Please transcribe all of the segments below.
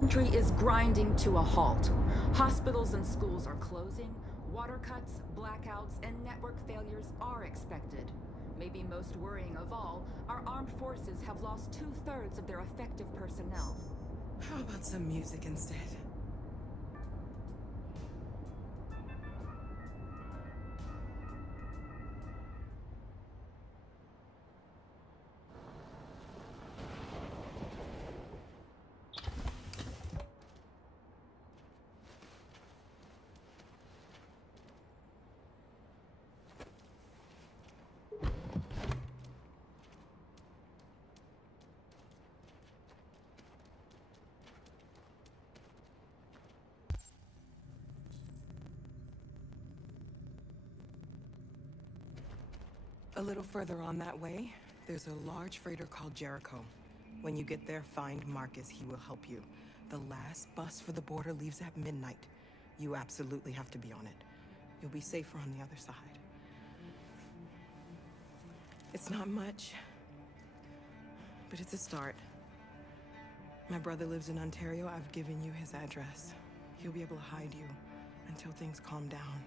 Country is grinding to a halt. Hospitals and schools are closing, water cuts, blackouts, and network failures are expected. Maybe most worrying of all, our armed forces have lost 2/3 of their effective personnel. How about some music instead? A little further on that way, there's a large freighter called Jericho. When you get there, find Marcus. He will help you. The last bus for the border leaves at midnight. You absolutely have to be on it. You'll be safer on the other side. It's not much, but it's a start. My brother lives in Ontario. I've given you his address. He'll be able to hide you until things calm down.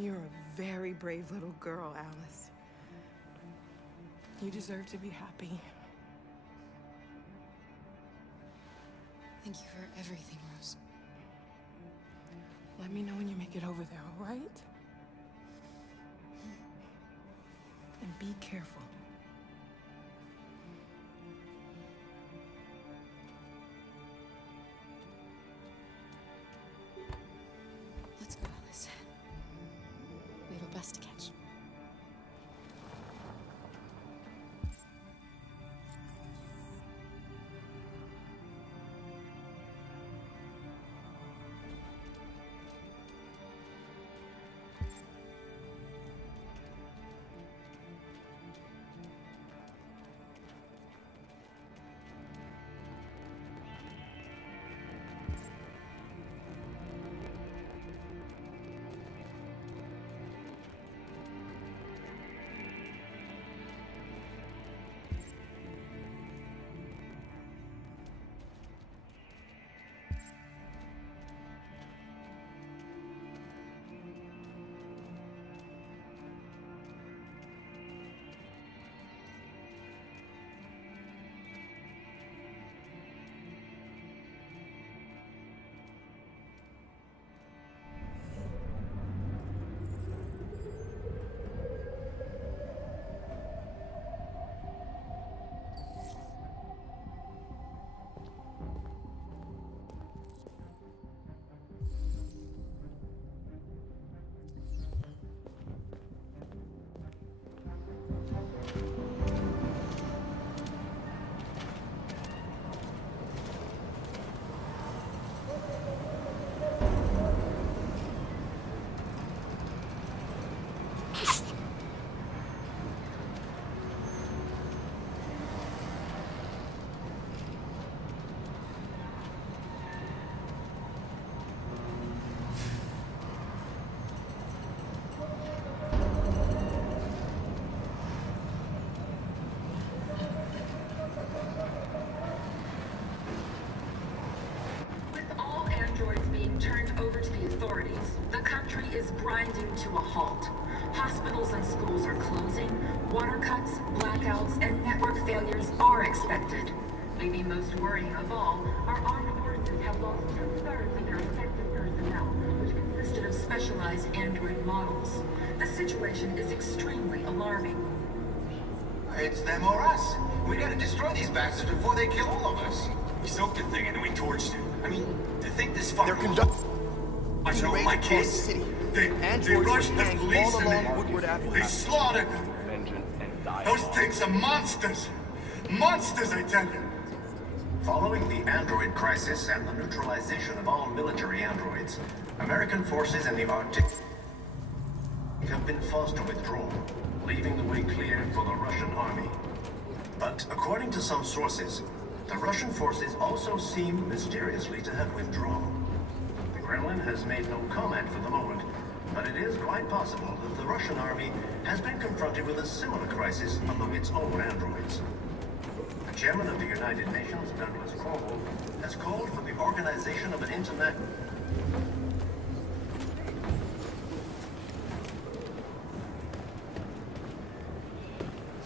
You're a very brave little girl, Alice. You deserve to be happy. Thank you for everything, Rose. Let me know when you make it over there, all right? And be careful. Let's go, Alice. We have a bus to catch. authorities, the country is grinding to a halt. Hospitals and schools are closing, water cuts, blackouts, and network failures are expected. Maybe most worrying of all, our armed forces have lost two-thirds of their effective personnel, which consisted of specialized Android models. The situation is extremely alarming. It's them or us. We gotta destroy these bastards before they kill all of us. We soaked the thing and then we torched it. I mean, to think this fucker... They're conducting I know my raids across the kids. city. They Androids rushed are the hanged police all and along Woodward Avenue. they slaughtered them. Those things are monsters. Monsters, I tell you. Following the android crisis and the neutralization of all military androids, American forces in the Arctic have been forced to withdraw, leaving the way clear for the Russian army. But according to some sources, the Russian forces also seem mysteriously to have withdrawn. The Kremlin has made no comment for the moment, but it is quite possible that the Russian army has been confronted with a similar crisis among its own androids. The chairman of the United Nations, Douglas Cromwell, has called for the organization of an international...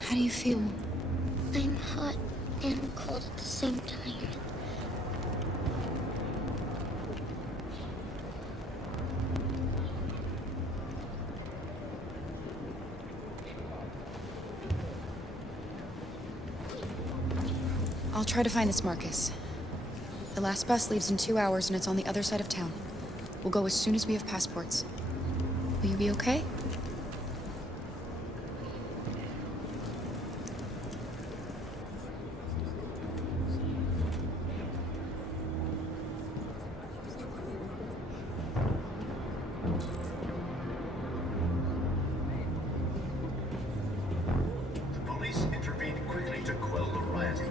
How do you feel? I'm hot and cold at the same time. I'll try to find this Marcus. The last bus leaves in 2 hours and it's on the other side of town. We'll go as soon as we have passports. Will you be okay? The police intervened quickly to quell the rioting,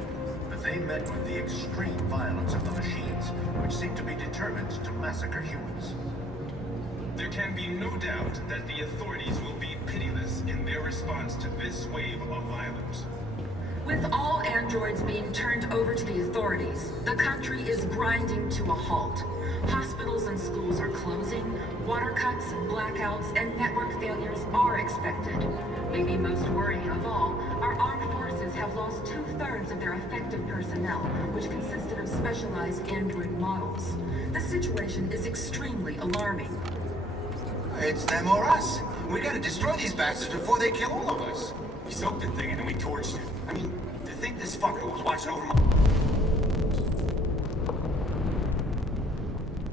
but they met with the extreme violence of the machines, which seemed to be determined to massacre humans. There can be no doubt that the authorities will be pitiless in their response to this wave of violence. With all androids being turned over to the authorities, the country is grinding to a halt. Hospitals and schools are closing, water cuts, blackouts, and network failures are expected. Maybe most worrying of all, our armed forces have lost two-thirds of their effective personnel, which consisted of specialized android models. The situation is extremely alarming. It's them or us. We gotta destroy these bastards before they kill all of us. We soaked the thing and then we torched it. I mean, to think this fucker was watching over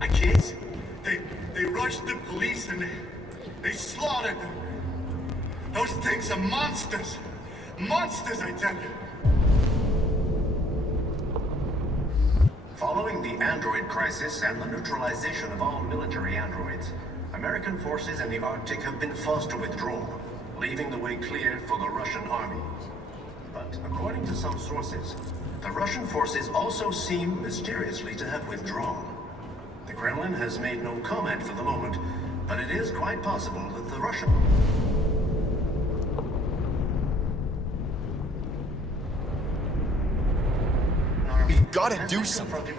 my kids. They rushed the police and they slaughtered them. Those things are monsters. Monsters, I tell you. Following the android crisis and the neutralization of all military androids, American forces in the Arctic have been forced to withdraw, leaving the way clear for the Russian army. But according to some sources, the Russian forces also seem mysteriously to have withdrawn. The Kremlin has made no comment for the moment, but it is quite possible that the Russian... We've gotta do something.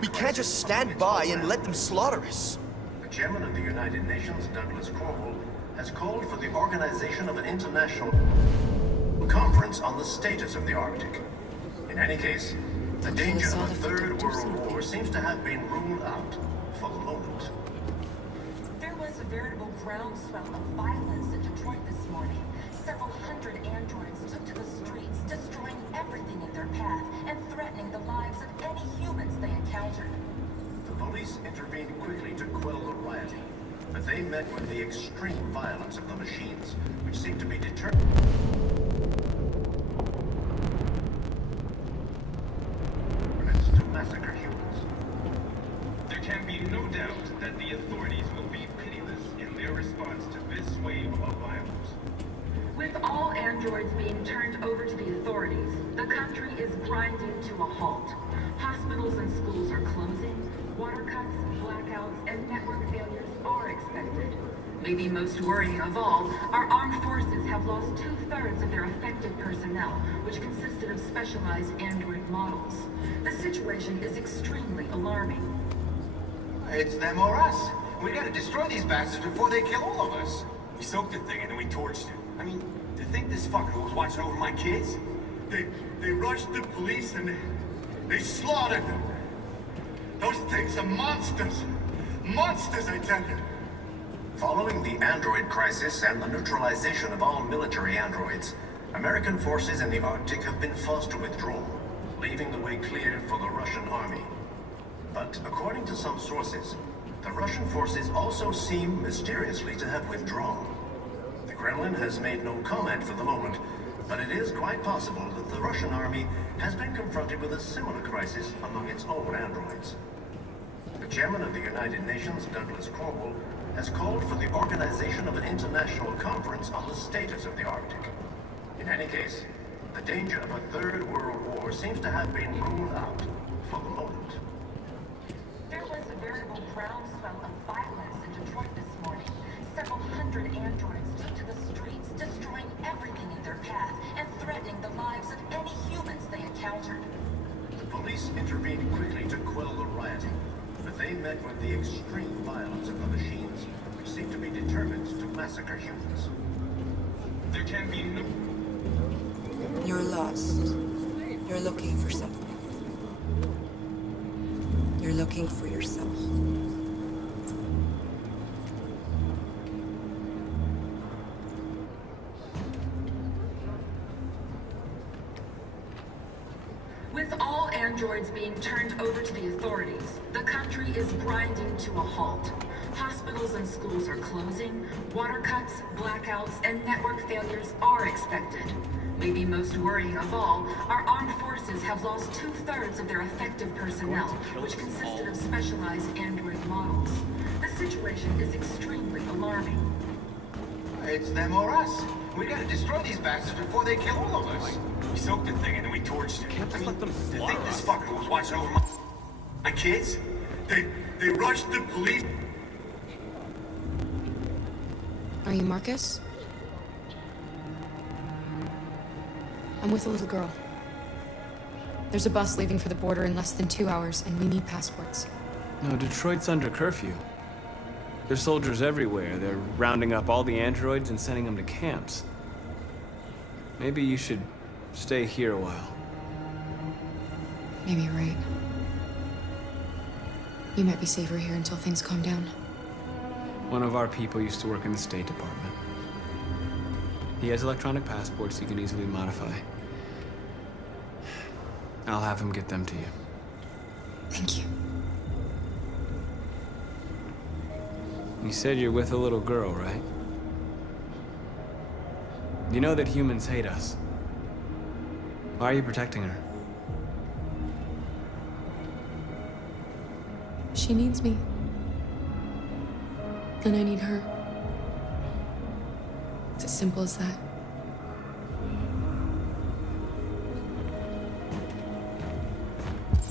We can't just stand by and let them slaughter us. The chairman of the United Nations, Douglas Cromwell, has called for the organization of an international conference on the status of the Arctic. In any case, the danger of a third world war seems to have been ruled out for the moment. There was a veritable groundswell of violence in Detroit this morning. Several hundred androids took to the streets, destroying everything in their path and threatening the lives of any humans they encountered. The police intervened quickly to quell the rioting, but they met with the extreme violence of the machines, which seemed to be determined to massacre humans. There can be no doubt that the authorities will be pitiless in their response to this wave of violence. With all androids being turned over to the authorities, the country is grinding to a halt. Hospitals and schools are closing, water cuts, blackouts, and network failures are expected. Maybe most worrying of all, our armed forces have lost two-thirds of their effective personnel, which consisted of specialized android models. The situation is extremely alarming. It's them or us. We gotta destroy these bastards before they kill all of us. We soaked the thing and then we torched it. I mean, to think this fucker was watching over my kids? They rushed the police and they slaughtered them. Those things are monsters. Monsters, I tell you. Following the android crisis and the neutralization of all military androids, American forces in the Arctic have been forced to withdraw, leaving the way clear for the Russian army. But according to some sources, the Russian forces also seem mysteriously to have withdrawn. The Kremlin has made no comment for the moment, but it is quite possible that the Russian army has been confronted with a similar crisis among its own androids. The chairman of the United Nations, Douglas Cromwell, has called for the organization of an international conference on the status of the Arctic. In any case, the danger of a third world war seems to have been ruled out for the moment. There was a veritable groundswell of violence in Detroit this morning. Several hundred androids took to the streets, destroying everything in their path and threatening the lives of any humans they encountered. The police intervened quickly to quell the rioting, but they met with the extreme violence of the machines, which seem to be determined to massacre humans. There can be no... You're lost. You're looking for something. You're looking for yourself. With all androids being turned over to the authorities, the country is grinding to a halt. Hospitals and schools are closing, water cuts, blackouts, and network failures are expected. Maybe most worrying of all, our armed forces have lost 2/3 of their effective personnel, which consisted of specialized android models. The situation is extremely alarming. It's them or us. We gotta destroy these bastards before they kill all of us. We soaked the thing and then we torched it. Can't just let them To slaughter think this us. fucker was watching over my kids? They rushed the police. Are you Marcus? I'm with a little girl. There's a bus leaving for the border in less than 2 hours, and we need passports. No, Detroit's under curfew. There's soldiers everywhere. They're rounding up all the androids and sending them to camps. Maybe you should stay here a while. Maybe you're right. You might be safer here until things calm down. One of our people used to work in the State Department. He has electronic passports he can easily modify. I'll have him get them to you. Thank you. You said you're with a little girl, right? You know that humans hate us. Why are you protecting her? She needs me. And I need her. It's as simple as that.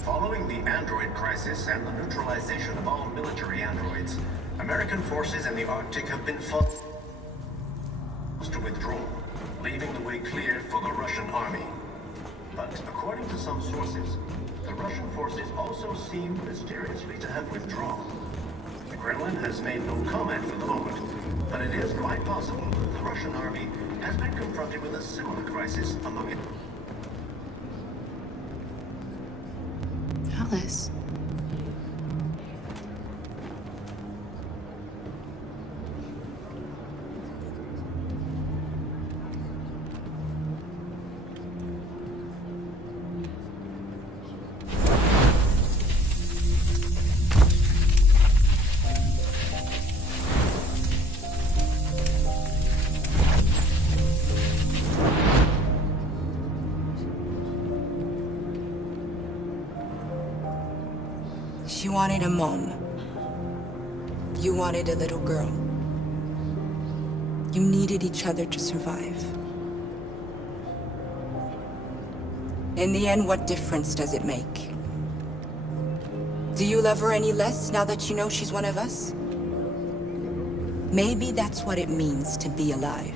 Following the android crisis and the neutralization of all military androids, American forces in the Arctic have been forced to withdraw, leaving the way clear for the Russian army. But according to some sources, the Russian forces also seem mysteriously to have withdrawn. The Kremlin has made no comment for the moment, but it is quite possible that the Russian army has been confronted with a similar crisis among its... Alice. She wanted a mom. You wanted a little girl. You needed each other to survive. In the end, what difference does it make? Do you love her any less now that you know she's one of us? Maybe that's what it means to be alive.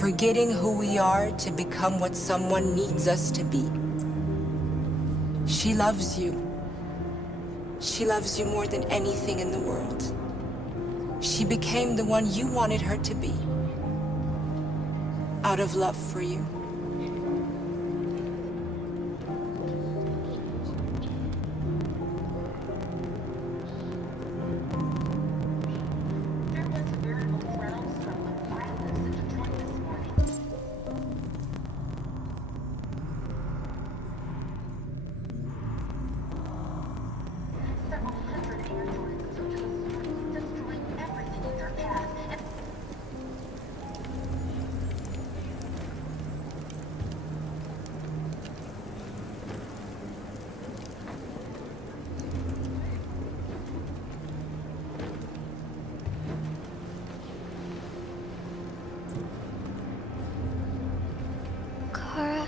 Forgetting who we are to become what someone needs us to be. She loves you. She loves you more than anything in the world. She became the one you wanted her to be. Out of love for you. There was a veritable groundswell of violence in Detroit this morning. Several hundred androids took to the streets, destroying everything in their path. And Kara,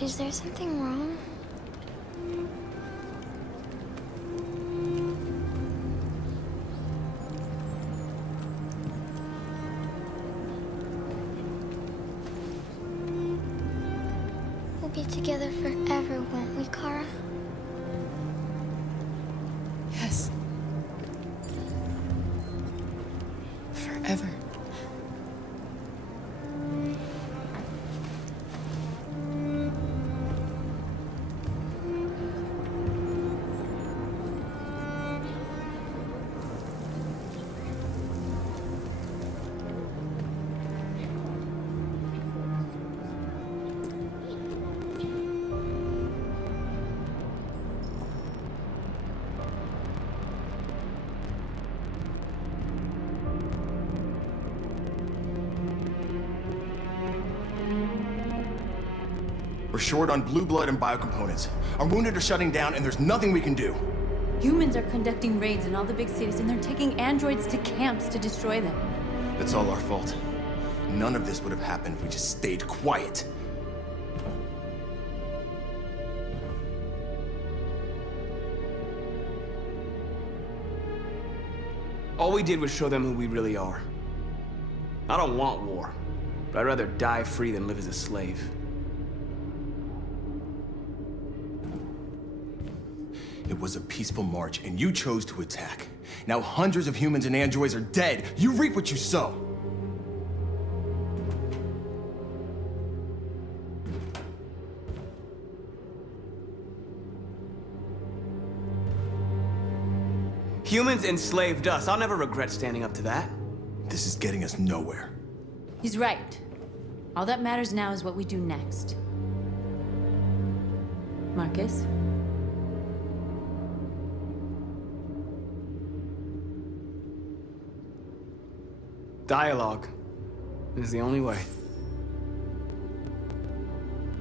is there something wrong? We'll be together forever, won't we, Kara? Yes. Forever. We're short on blue blood and biocomponents. Our wounded are shutting down, and there's nothing we can do. Humans are conducting raids in all the big cities, and they're taking androids to camps to destroy them. It's all our fault. None of this would have happened if we just stayed quiet. All we did was show them who we really are. I don't want war, but I'd rather die free than live as a slave. It was a peaceful march, and you chose to attack. Now hundreds of humans and androids are dead. You reap what you sow. Humans enslaved us. I'll never regret standing up to that. This is getting us nowhere. He's right. All that matters now is what we do next. Marcus? Dialogue is the only way.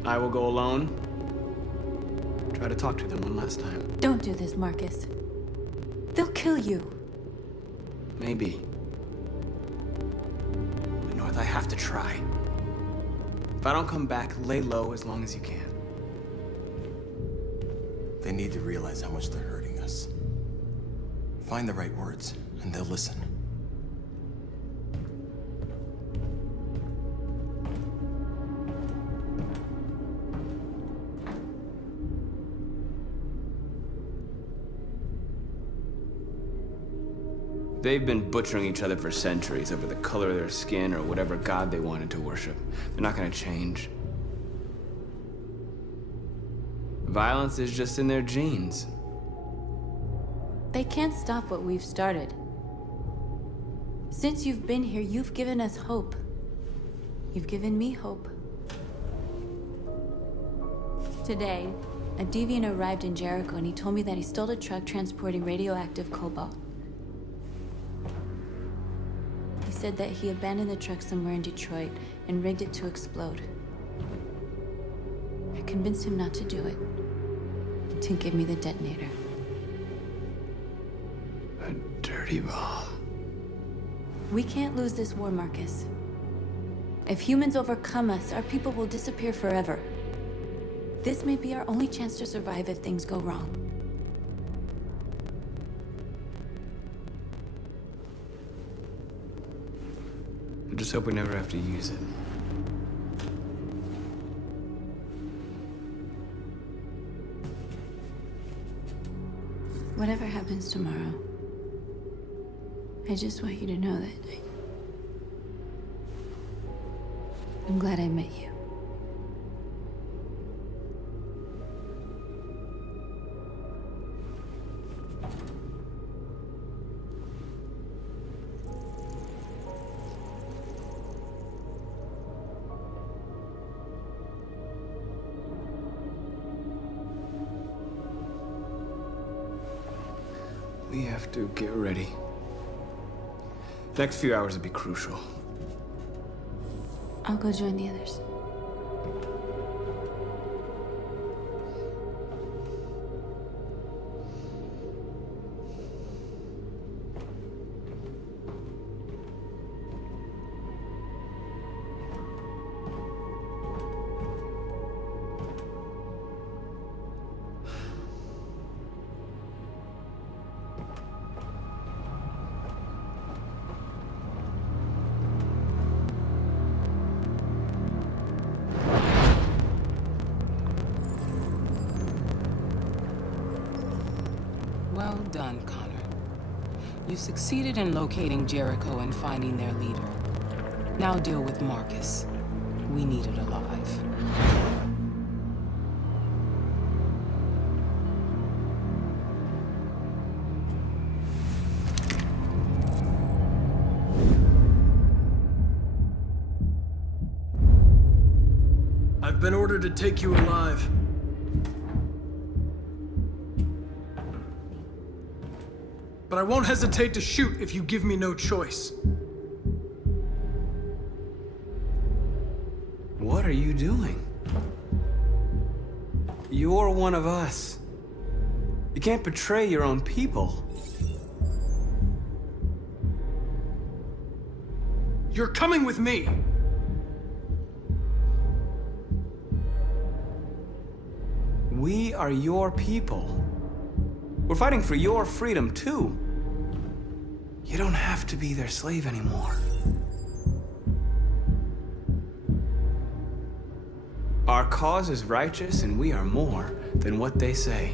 I will go alone. Try to talk to them one last time. Don't do this, Marcus. They'll kill you. Maybe. But North, I have to try. If I don't come back, lay low as long as you can. They need to realize how much they're hurting us. Find the right words, and they'll listen. They've been butchering each other for centuries over the color of their skin or whatever god they wanted to worship. They're not gonna change. Violence is just in their genes. They can't stop what we've started. Since you've been here, you've given us hope. You've given me hope. Today, a deviant arrived in Jericho and he told me that he stole a truck transporting radioactive cobalt. He said that he abandoned the truck somewhere in Detroit and rigged it to explode. I convinced him not to do it, and to give me the detonator. A dirty ball. We can't lose this war, Marcus. If humans overcome us, our people will disappear forever. This may be our only chance to survive if things go wrong. I just hope we never have to use it. Whatever happens tomorrow, I just want you to know that I'm glad I met you. We have to get ready. Next few hours will be crucial. I'll go join the others. Well done, Connor. You succeeded in locating Jericho and finding their leader. Now deal with Marcus. We need it alive. I've been ordered to take you alive. But I won't hesitate to shoot if you give me no choice. What are you doing? You're one of us. You can't betray your own people. You're coming with me. We are your people. We're fighting for your freedom, too. You don't have to be their slave anymore. Our cause is righteous, and we are more than what they say.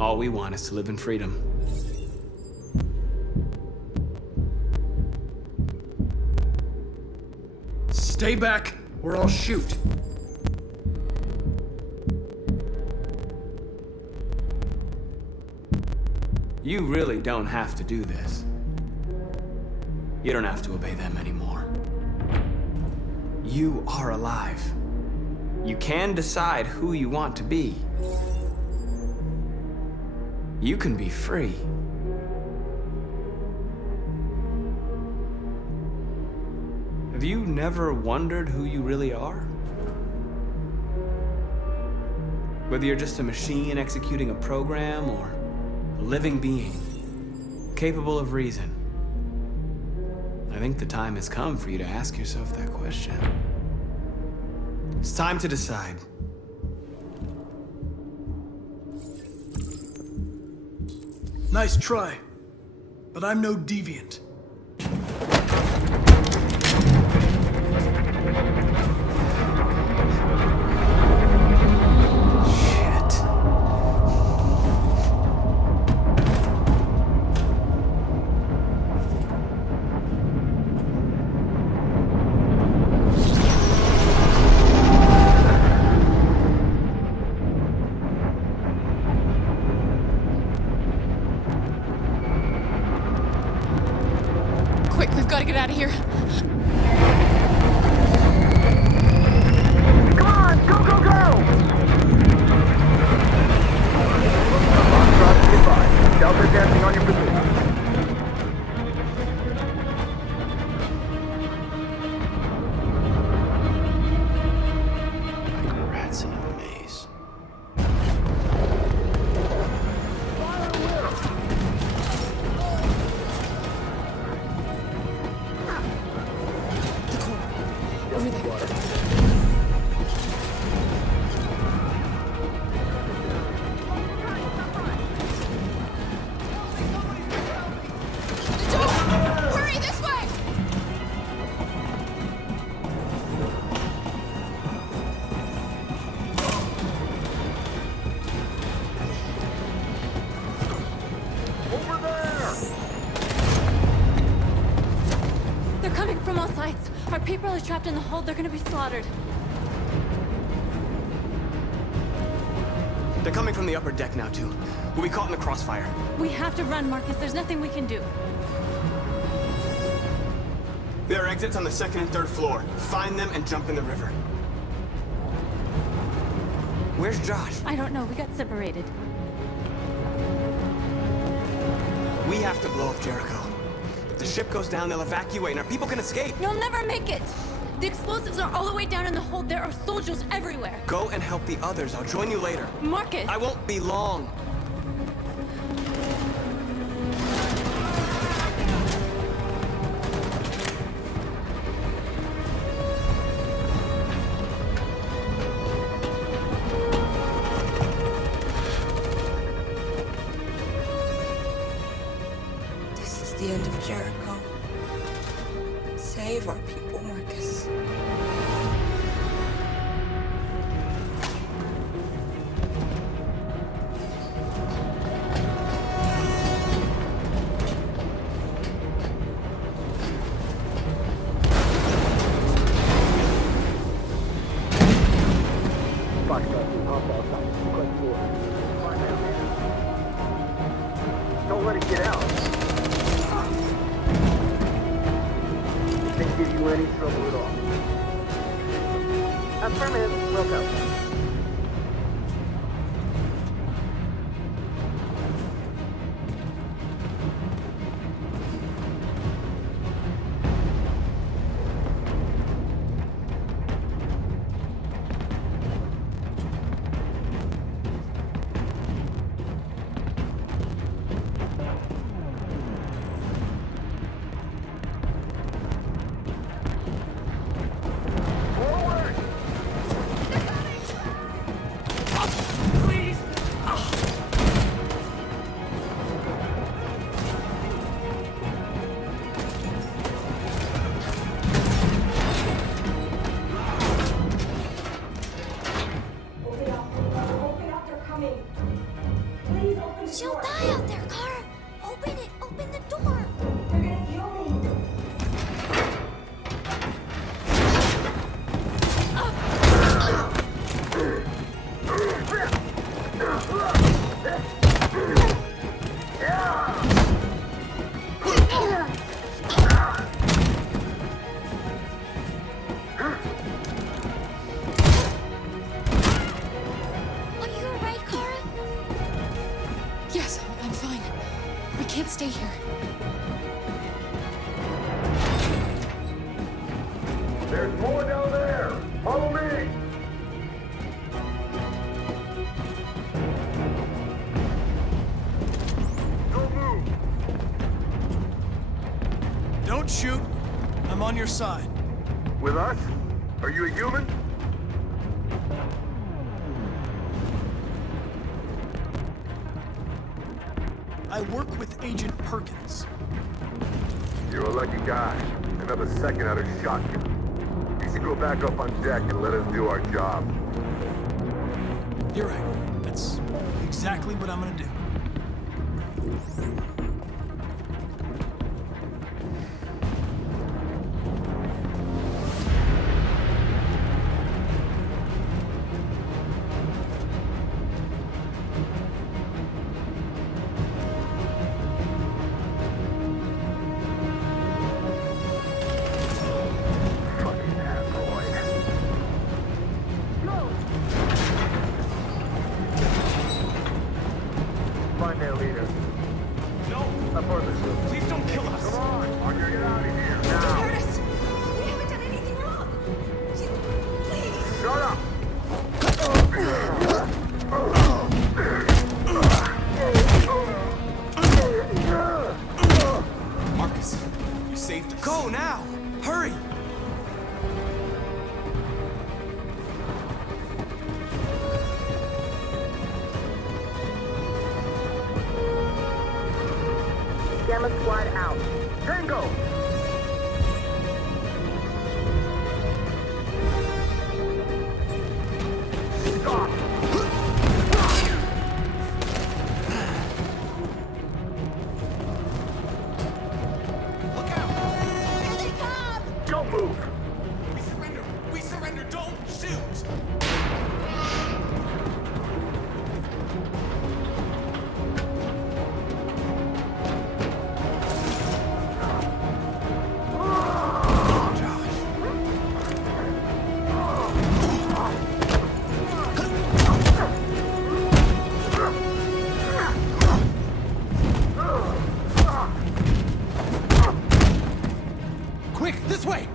All we want is to live in freedom. Stay back, or I'll shoot. You really don't have to do this. You don't have to obey them anymore. You are alive. You can decide who you want to be. You can be free. Have you never wondered who you really are? Whether you're just a machine executing a program or a living being, capable of reason. I think the time has come for you to ask yourself that question. It's time to decide. Nice try, but I'm no deviant. Quick, we've got to get out of here. Come on, go, go, go! Foxtrot, goodbye. Delta dancing on your position. Like rats in a maze. Over there. Hurry, this way! Over there! They're coming from all sides. Our people are trapped in the hold. They're gonna be slaughtered. They're coming from the upper deck now, too. We'll be caught in the crossfire. We have to run, Marcus. There's nothing we can do. There are exits on the second and third floor. Find them and jump in the river. Where's Josh? I don't know. We got separated. We have to blow up Jericho. If the ship goes down, they'll evacuate and our people can escape. You'll never make it! The explosives are all the way down in the hold. There are soldiers everywhere. Go and help the others. I'll join you later. Marcus! I won't be long. This is the end of Jericho. Save our people, Marcus. Don't let it get out. It didn't give you any trouble at all. Affirmative. Will go. She'll die out there, Kara! Open it! Open the door! They're gonna kill me! Are you alright, Kara? Yes, I'm fine. We can't stay here. There's more down there. Follow me. Don't move. Don't shoot. I'm on your side. With us? Are you a human? I work with Agent Perkins. You're a lucky guy. Another second I'd have shot you. You should go back up on deck and let us do our job. You're right. That's exactly what I'm gonna do. Fucking android. Find their leader. No! Up further. Please don't kill us! Come on, or you're get out of here now. Curtis! We haven't done anything wrong! Please! Shut up. Marcus, you saved us. Go now! Hurry! Gamma squad out. Tango! Stop! Look out! Here they come!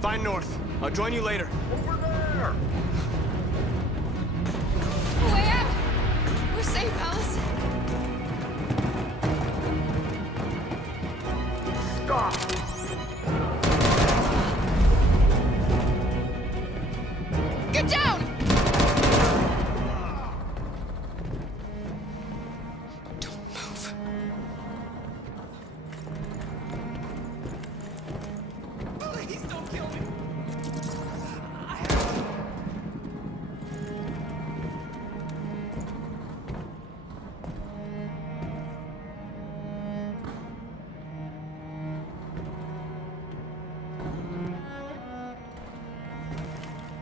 Find north. I'll join you later. Over there! Way out! We're safe, Alice. Stop! Get down! Don't move. Please don't kill me.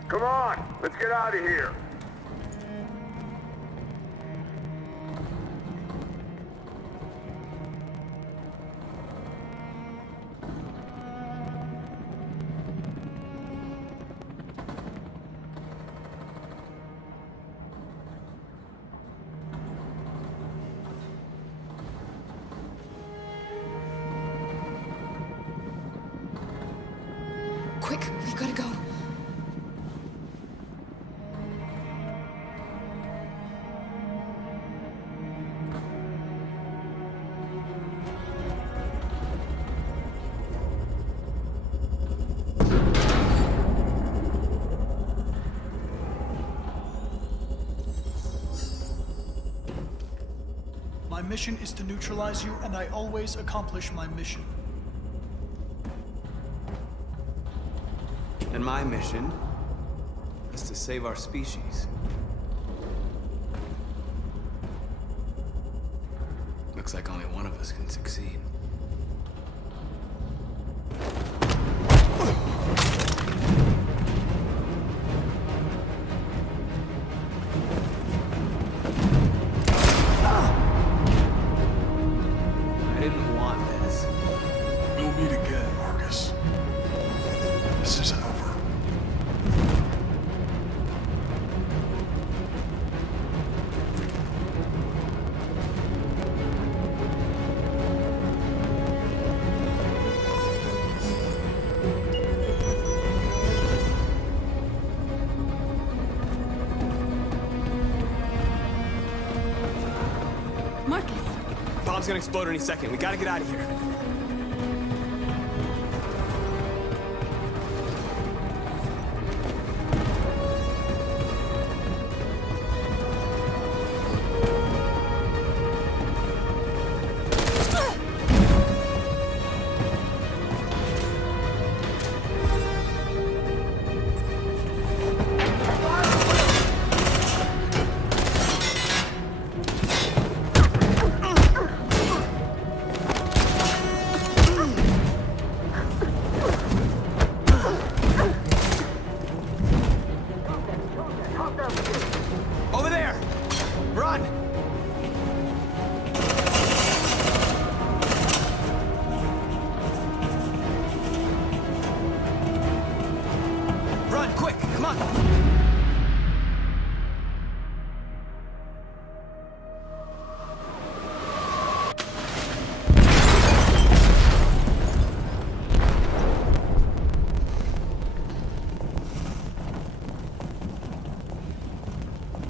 Come on, let's get out of here. Quick, we gotta go. My mission is to neutralize you, and I always accomplish my mission. And my mission is to save our species. Looks like only one of us can succeed. I didn't want this. We'll meet again, Marcus. This isn't over. Marcus, Bomb's gonna explode any second. We gotta get out of here. Over there! Run! Run, quick! Come on!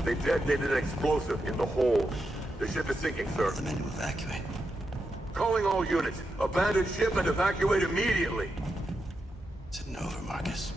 They detonated an explosive in the hold. The ship is sinking, sir. The men to evacuate. Calling all units. Abandon ship and evacuate immediately. It's an over, Marcus.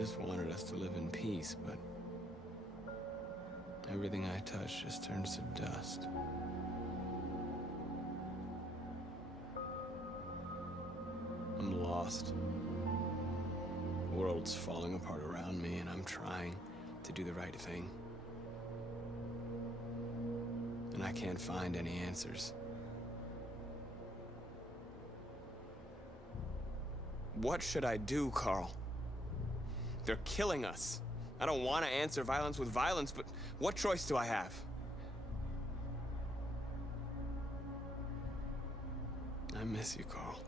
just wanted us to live in peace, but everything I touch just turns to dust. I'm lost. The world's falling apart around me, and I'm trying to do the right thing. And I can't find any answers. What should I do, Carl? They're killing us. I don't want to answer violence with violence, but what choice do I have? I miss you, Carl.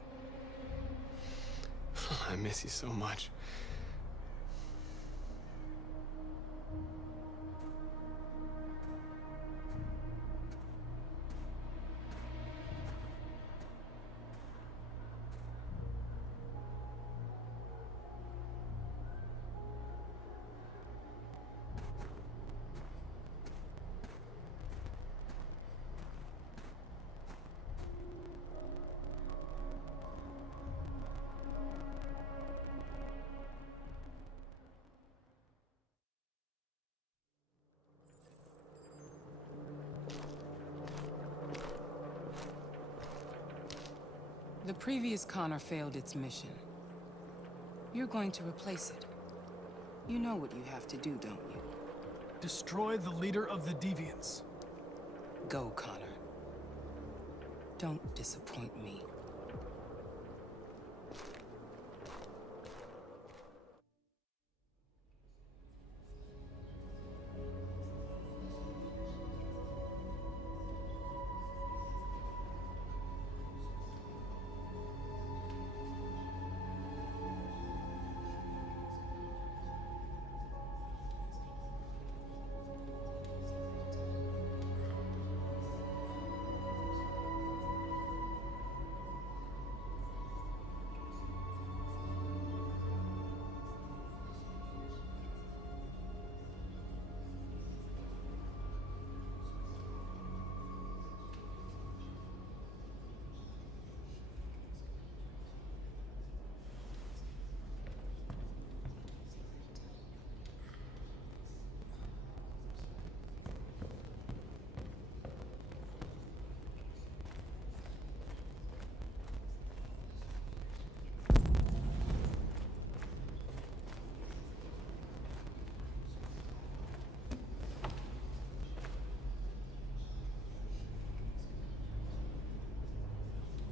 I miss you so much. The previous Connor failed its mission. You're going to replace it. You know what you have to do, don't you? Destroy the leader of the Deviants. Go, Connor. Don't disappoint me.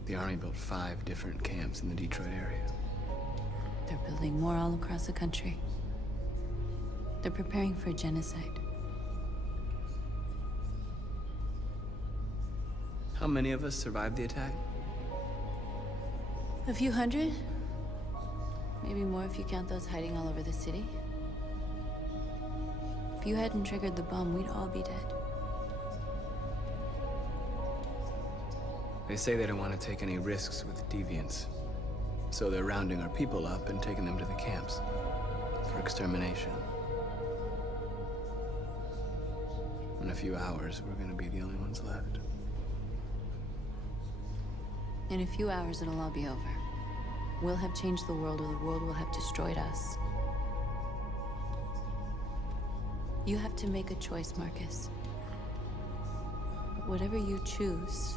The Army built 5 different camps in the Detroit area. They're building more all across the country. They're preparing for genocide. How many of us survived the attack? A few hundred? Maybe more if you count those hiding all over the city. If you hadn't triggered the bomb, we'd all be dead. They say they don't want to take any risks with deviants. So they're rounding our people up and taking them to the camps for extermination. In a few hours, we're gonna be the only ones left. In a few hours, it'll all be over. We'll have changed the world, or the world will have destroyed us. You have to make a choice, Marcus. But whatever you choose,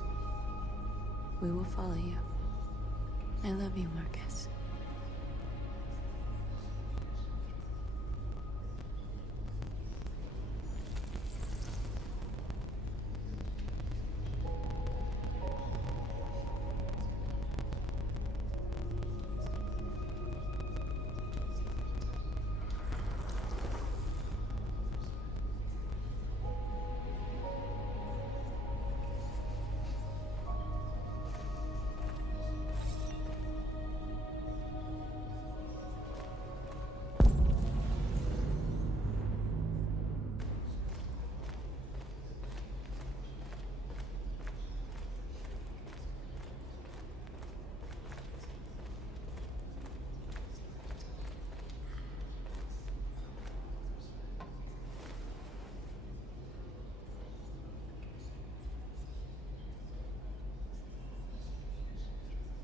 we will follow you. I love you, Marcus.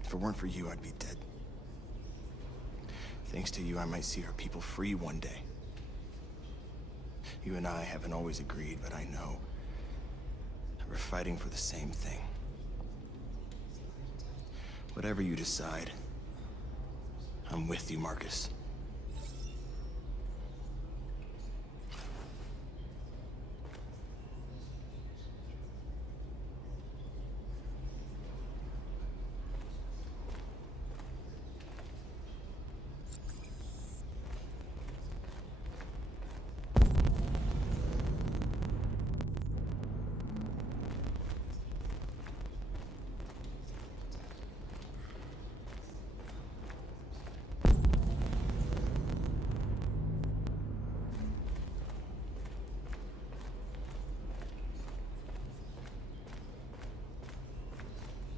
If it weren't for you, I'd be dead. Thanks to you, I might see our people free one day. You and I haven't always agreed, but I know that we're fighting for the same thing. Whatever you decide, I'm with you, Marcus.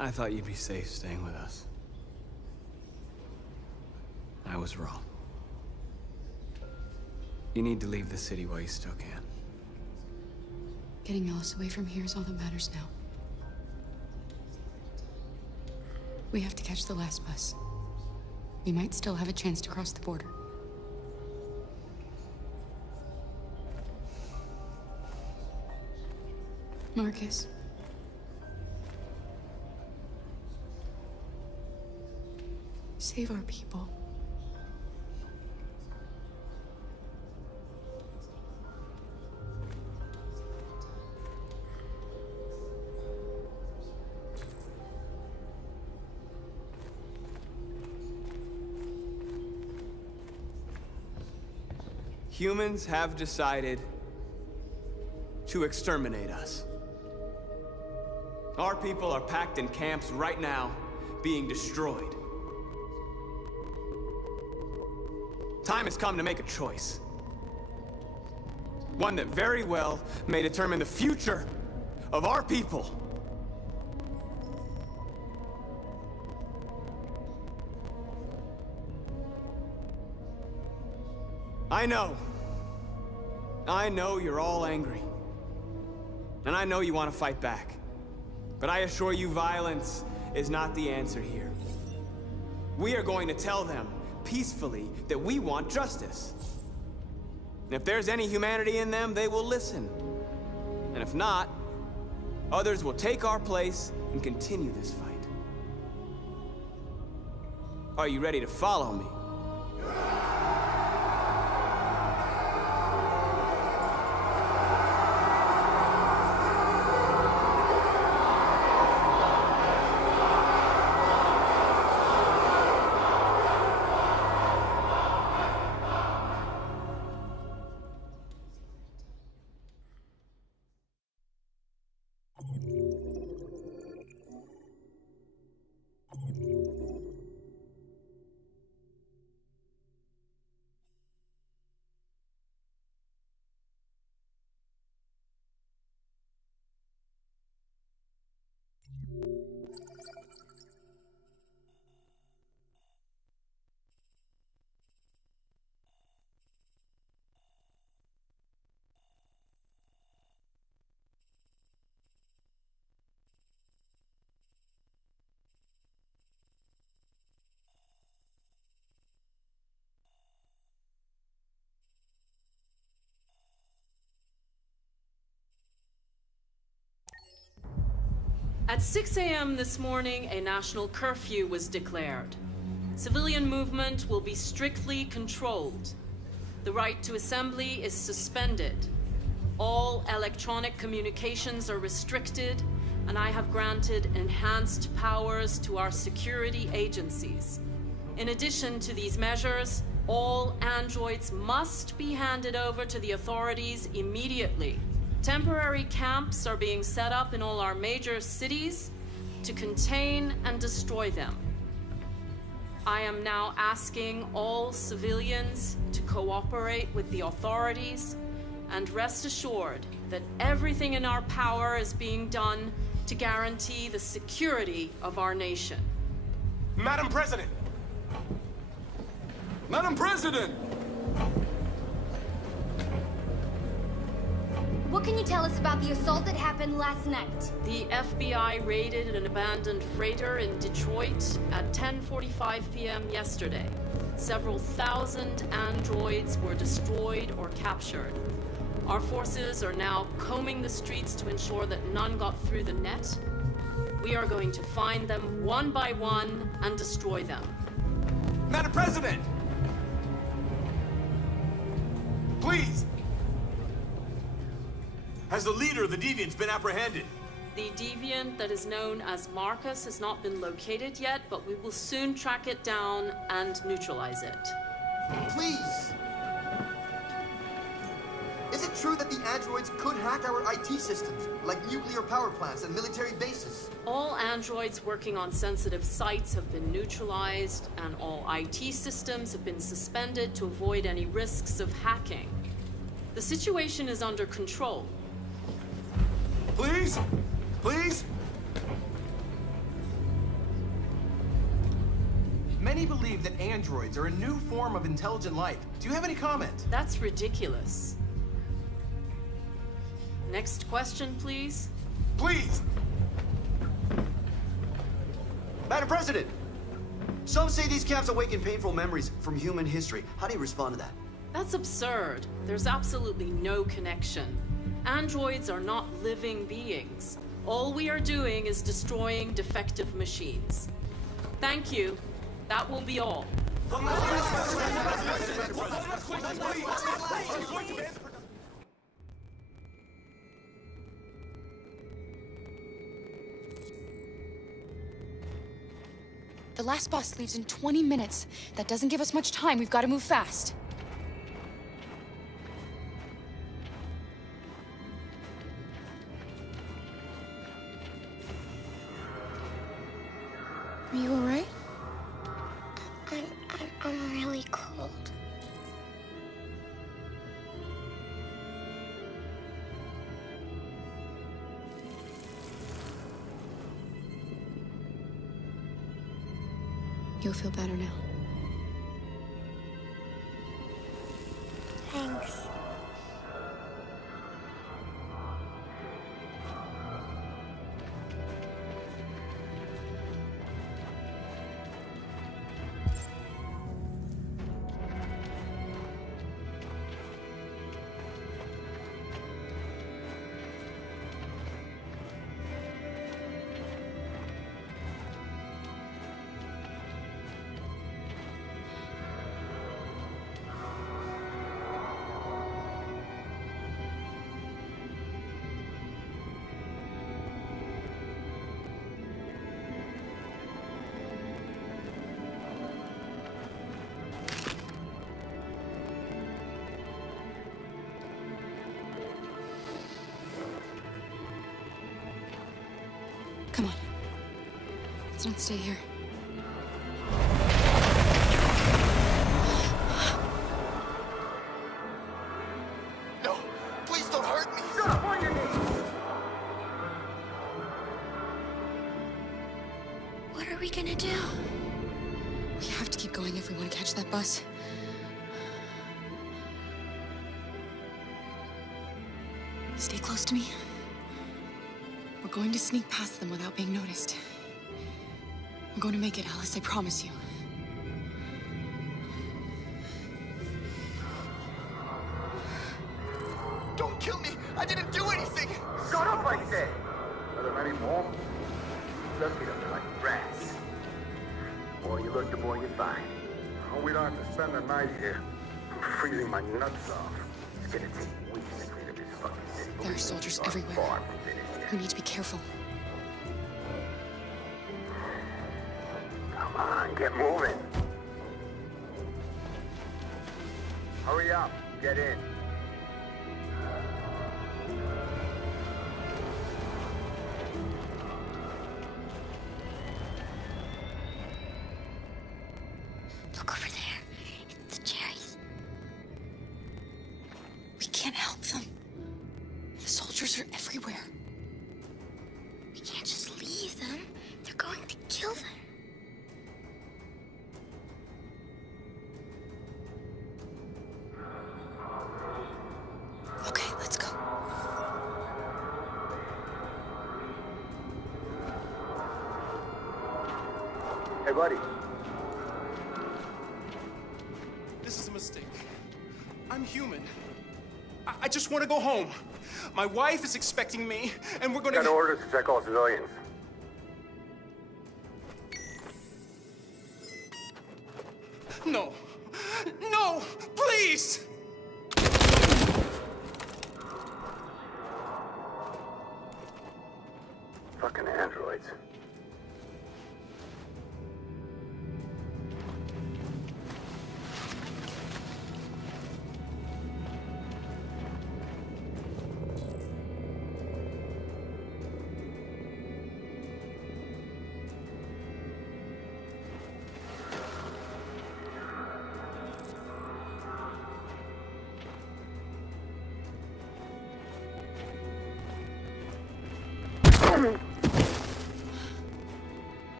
I thought you'd be safe staying with us. I was wrong. You need to leave the city while you still can. Getting Alice away from here is all that matters now. We have to catch the last bus. We might still have a chance to cross the border. Marcus. Save our people. Humans have decided to exterminate us. Our people are packed in camps right now, being destroyed. Time has come to make a choice. One that very well may determine the future of our people. I know you're all angry. And I know you want to fight back. But I assure you, violence is not the answer here. We are going to tell them peacefully that we want justice. And if there's any humanity in them, they will listen. And if not, others will take our place and continue this fight. Are you ready to follow me? At 6 a.m. this morning, a national curfew was declared. Civilian movement will be strictly controlled. The right to assembly is suspended. All electronic communications are restricted, and I have granted enhanced powers to our security agencies. In addition to these measures, all androids must be handed over to the authorities immediately. Temporary camps are being set up in all our major cities to contain and destroy them. I am now asking all civilians to cooperate with the authorities and rest assured that everything in our power is being done to guarantee the security of our nation. Madam President! Madam President! What can you tell us about the assault that happened last night? The FBI raided an abandoned freighter in Detroit at 10:45 p.m. yesterday. Several thousand androids were destroyed or captured. Our forces are now combing the streets to ensure that none got through the net. We are going to find them one by one and destroy them. Madam President! Please! Has the leader of the Deviants been apprehended? The deviant that is known as Marcus has not been located yet, but we will soon track it down and neutralize it. Please! Is it true that the androids could hack our IT systems, like nuclear power plants and military bases? All androids working on sensitive sites have been neutralized, and all IT systems have been suspended to avoid any risks of hacking. The situation is under control. Please? Please? Many believe that androids are a new form of intelligent life. Do you have any comment? That's ridiculous. Next question, please. Please! Madam President! Some say these camps awaken painful memories from human history. How do you respond to that? That's absurd. There's absolutely no connection. Androids are not living beings. All we are doing is destroying defective machines. Thank you. That will be all. The last bus leaves in 20 minutes. That doesn't give us much time. We've got to move fast. Are you all right? I'm really cold. You'll feel better now. Thanks. Come on. Let's not stay here. No! Please don't hurt me! What are we gonna do? We have to keep going if we want to catch that bus. Stay close to me. We're going to sneak past them without being noticed. We're going to make it, Alice, I promise you. Don't kill me! I didn't do anything! Shut up, I said! Are there many more? Look at them like rats. The more you look, the more you find. Oh, we don't have to spend the night here. I'm freezing my nuts off. It's gonna take weeks to clean up this fucking city. There are soldiers everywhere. We need to be careful. Come on, get moving. Hurry up, get in. Look over there. It's the cherries. We can't help them. The soldiers are everywhere. We can't just leave them. They're going to kill them. Okay, let's go. Hey, buddy. human. I just want to go home. My wife is expecting me, and we're gonna... Got orders to check all civilians. No. No! Please! Fucking androids.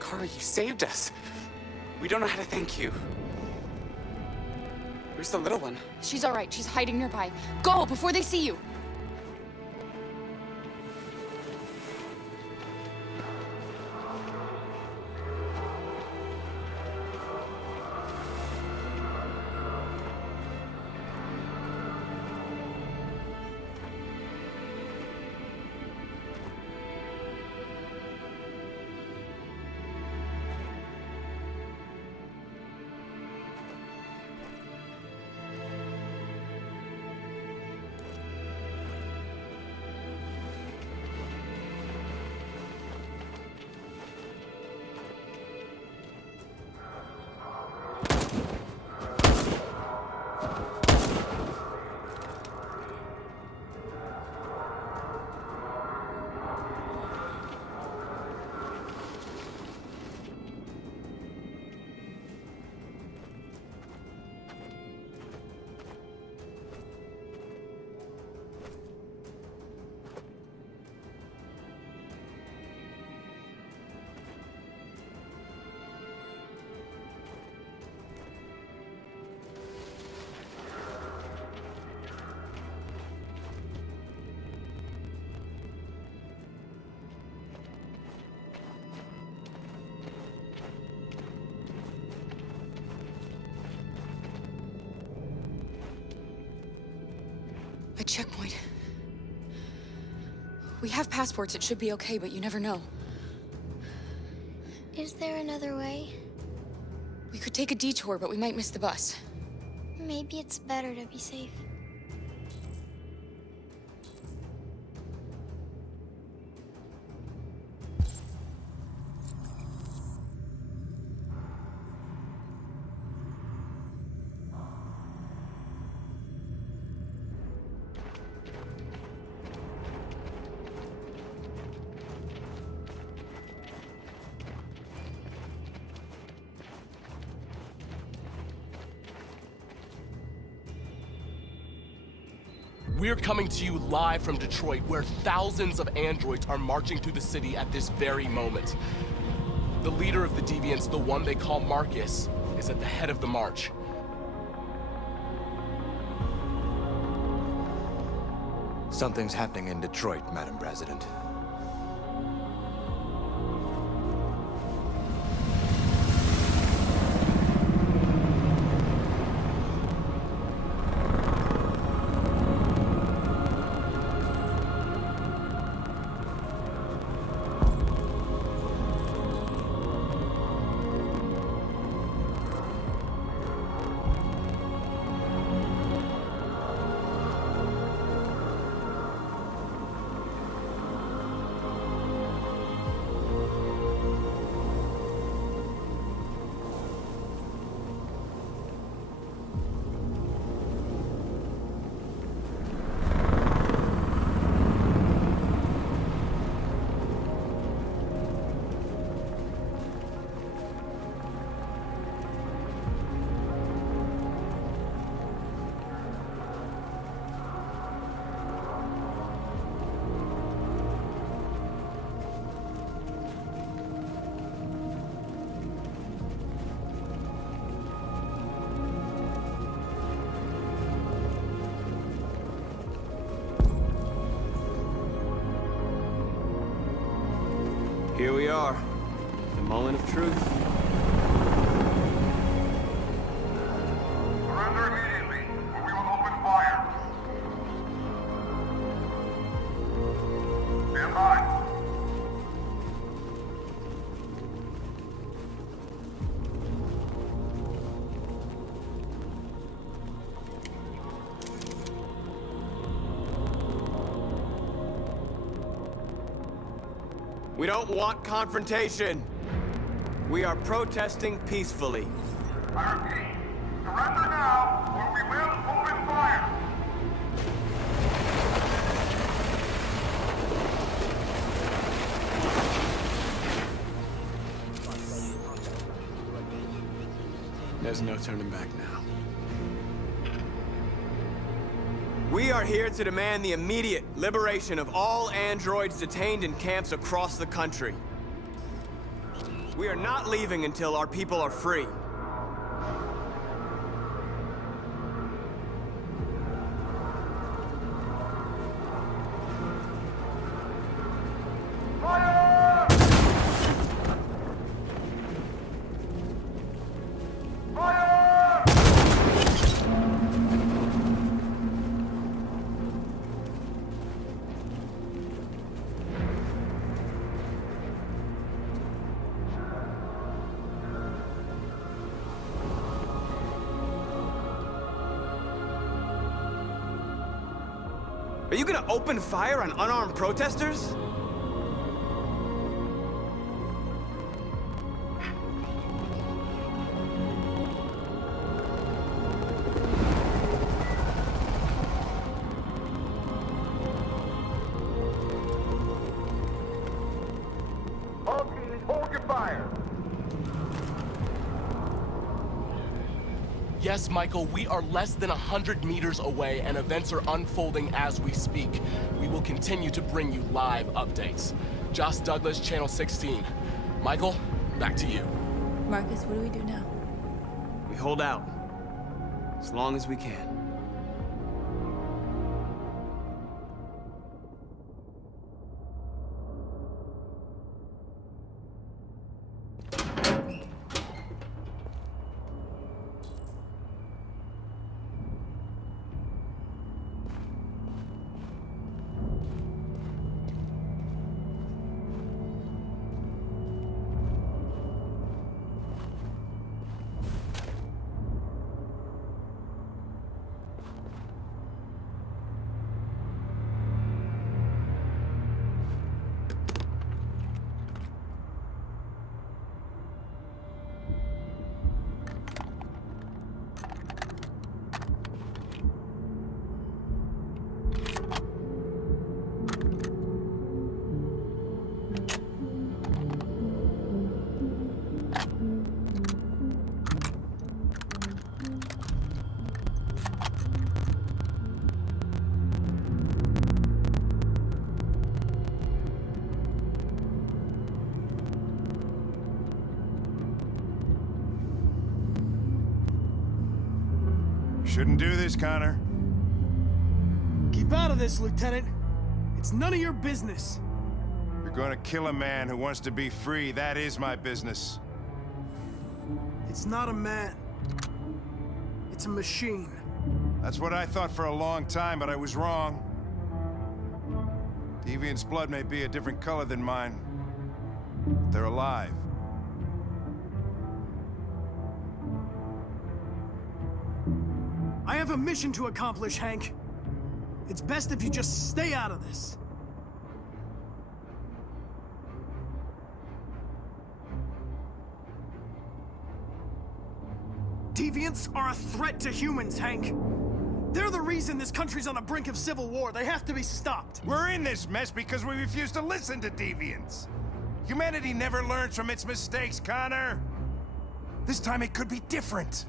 Kara, you saved us. We don't know how to thank you. Where's the little one? She's all right. She's hiding nearby. Go before they see you. A checkpoint. We have passports, it should be okay, but you never know. Is there another way? We could take a detour, but we might miss the bus. Maybe it's better to be safe. We're coming to you live from Detroit, where thousands of androids are marching through the city at this very moment. The leader of the deviants, the one they call Marcus, is at the head of the march. Something's happening in Detroit, Madam President. Here we are, the moment of truth. Surrender immediately. We don't want confrontation. We are protesting peacefully. I repeat, surrender now, or we will open fire. There's no turning back now. We are here to demand the immediate liberation of all androids detained in camps across the country. We are not leaving until our people are free. Are you gonna open fire on unarmed protesters? All teams, hold your fire. Yes, Michael, we are less than 100 meters away and events are unfolding as we speak. We will continue to bring you live updates. Josh Douglas, Channel 16. Michael, back to you. Marcus, what do we do now? We hold out. As long as we can. Shouldn't do this, Connor. Keep out of this, Lieutenant. It's none of your business. You're gonna kill a man who wants to be free. That is my business. It's not a man. It's a machine. That's what I thought for a long time, but I was wrong. Deviant's blood may be a different color than mine. They're alive. I have a mission to accomplish, Hank. It's best if you just stay out of this. Deviants are a threat to humans, Hank. They're the reason this country's on the brink of civil war. They have to be stopped. We're in this mess because we refuse to listen to deviants. Humanity never learns from its mistakes, Connor. This time it could be different.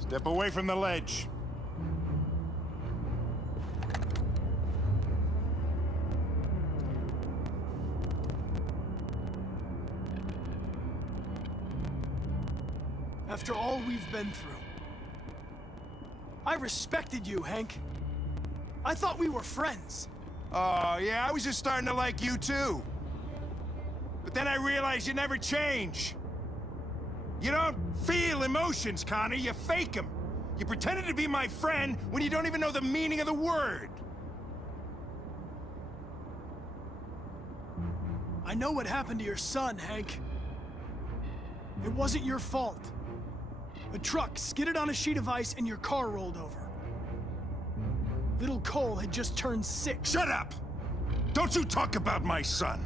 Step away from the ledge. After all we've been through, I respected you, Hank. I thought we were friends. Oh, yeah, I was just starting to like you too. But then I realized you never change. You don't feel emotions, Connor, you fake them. You pretended to be my friend when you don't even know the meaning of the word. I know what happened to your son, Hank. It wasn't your fault. A truck skidded on a sheet of ice and your car rolled over. Little Cole had just turned 6. Shut up! Don't you talk about my son!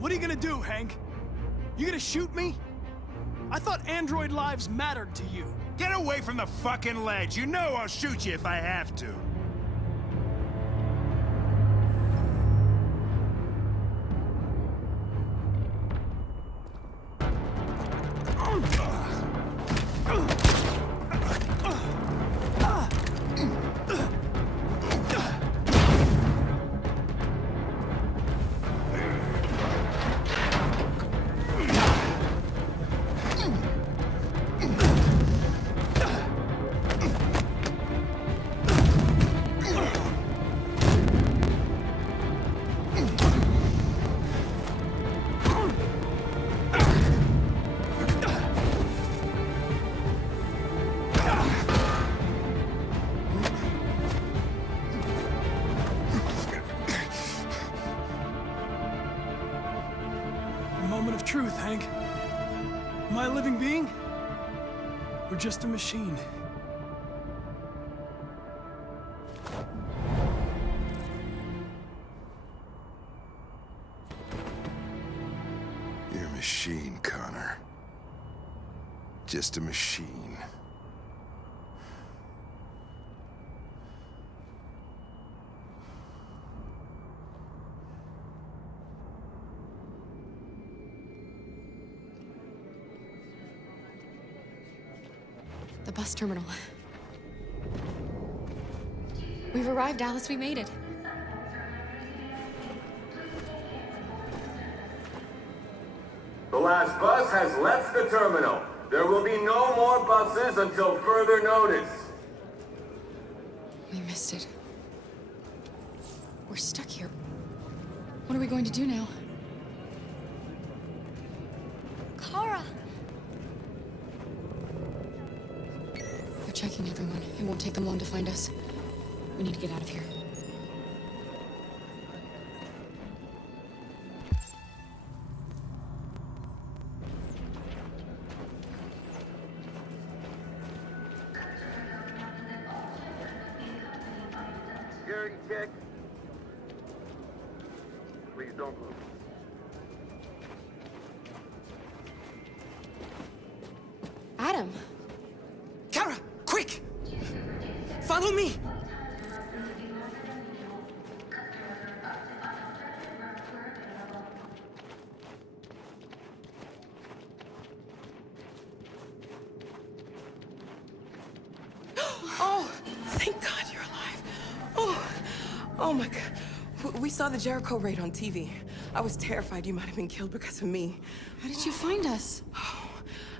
What are you gonna do, Hank? You gonna shoot me? I thought android lives mattered to you. Get away from the fucking ledge! You know I'll shoot you if I have to! Moment of truth, Hank. Am I a living being? Or just a machine? You're a machine, Connor. Just a machine. The bus terminal. We've arrived, Alice. We made it. The last bus has left the terminal. There will be no more buses until further notice. We missed it. We're stuck here. What are we going to do now? Kara! They're checking everyone. It won't take them long to find us. We need to get out of here. Security check. Please don't move. Adam! Kara, quick! Follow me! Oh, thank God you're alive. Oh my God. We saw the Jericho raid on TV. I was terrified you might have been killed because of me. How did you find us?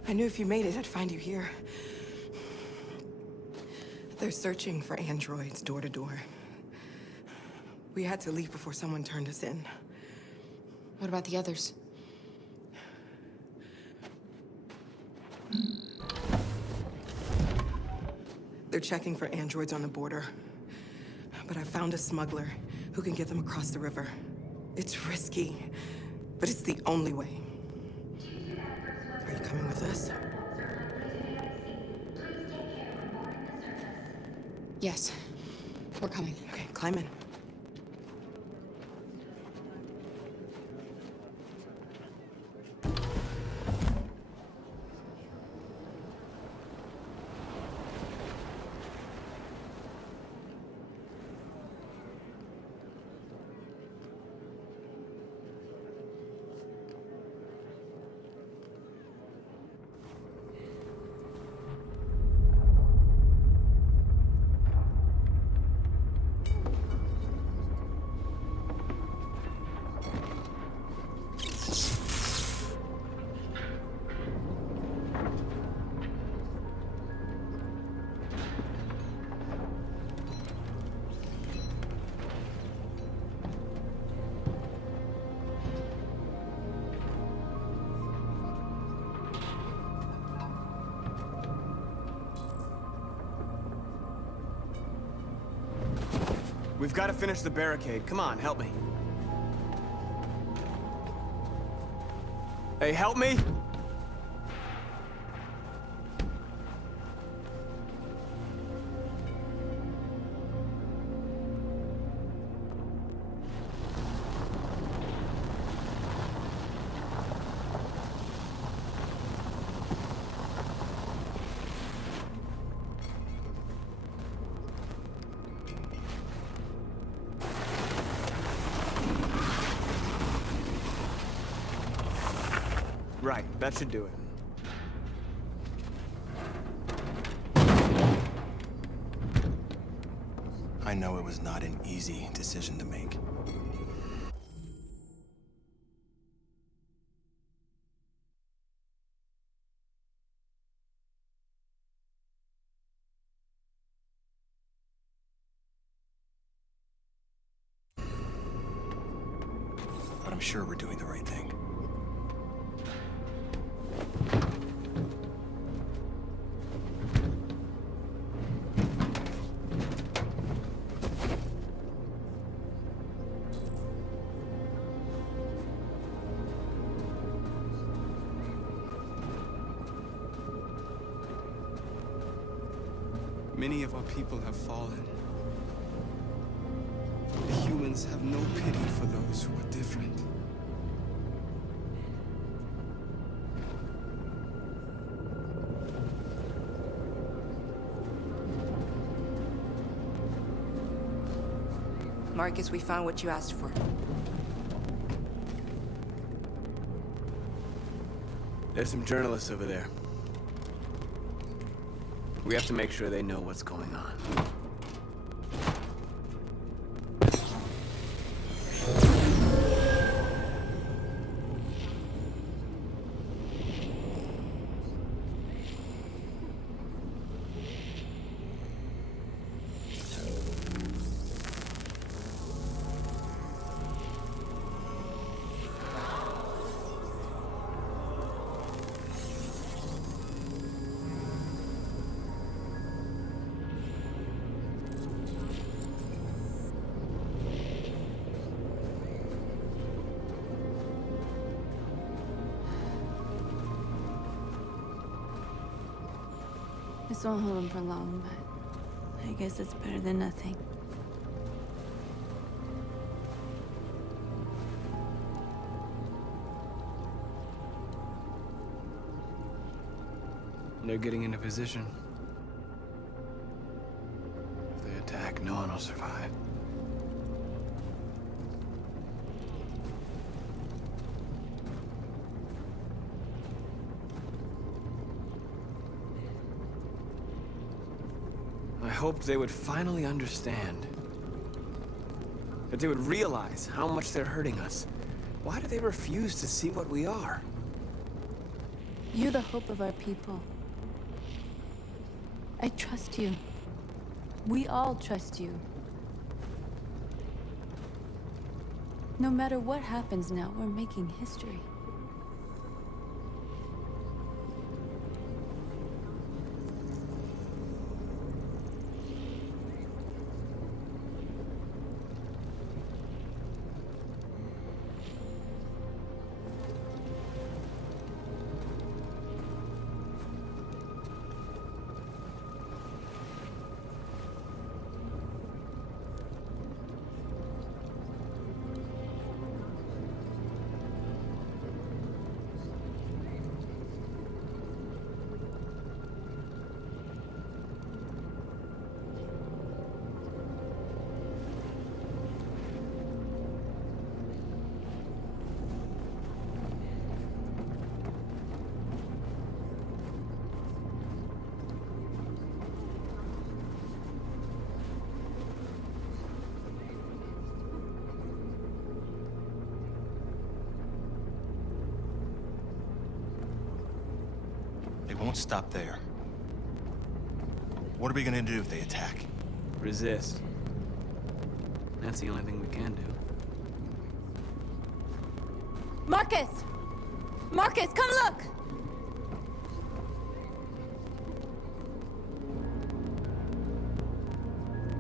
I knew if you made it, I'd find you here. They're searching for androids door to door. We had to leave before someone turned us in. What about the others? They're checking for androids on the border. But I found a smuggler who can get them across the river. It's risky, but it's the only way. Are you coming with us? Yes. We're coming. Okay, climb in. We've got to finish the barricade. Come on, help me. Hey, help me! Right, that should do it. I know it was not an easy decision to make. But I'm sure we're doing the right thing. Many of our people have fallen. The humans have no pity for those who are different. Marcus, we found what you asked for. There's some journalists over there. We have to make sure they know what's going on. This won't hold him for long, but I guess it's better than nothing. They're getting into position. If they attack, no one will survive. I hoped they would finally understand. That they would realize how much they're hurting us. Why do they refuse to see what we are? You're the hope of our people. I trust you. We all trust you. No matter what happens now, we're making history. They won't stop there. What are we gonna do if they attack? Resist. That's the only thing we can do. Marcus! Marcus, come look!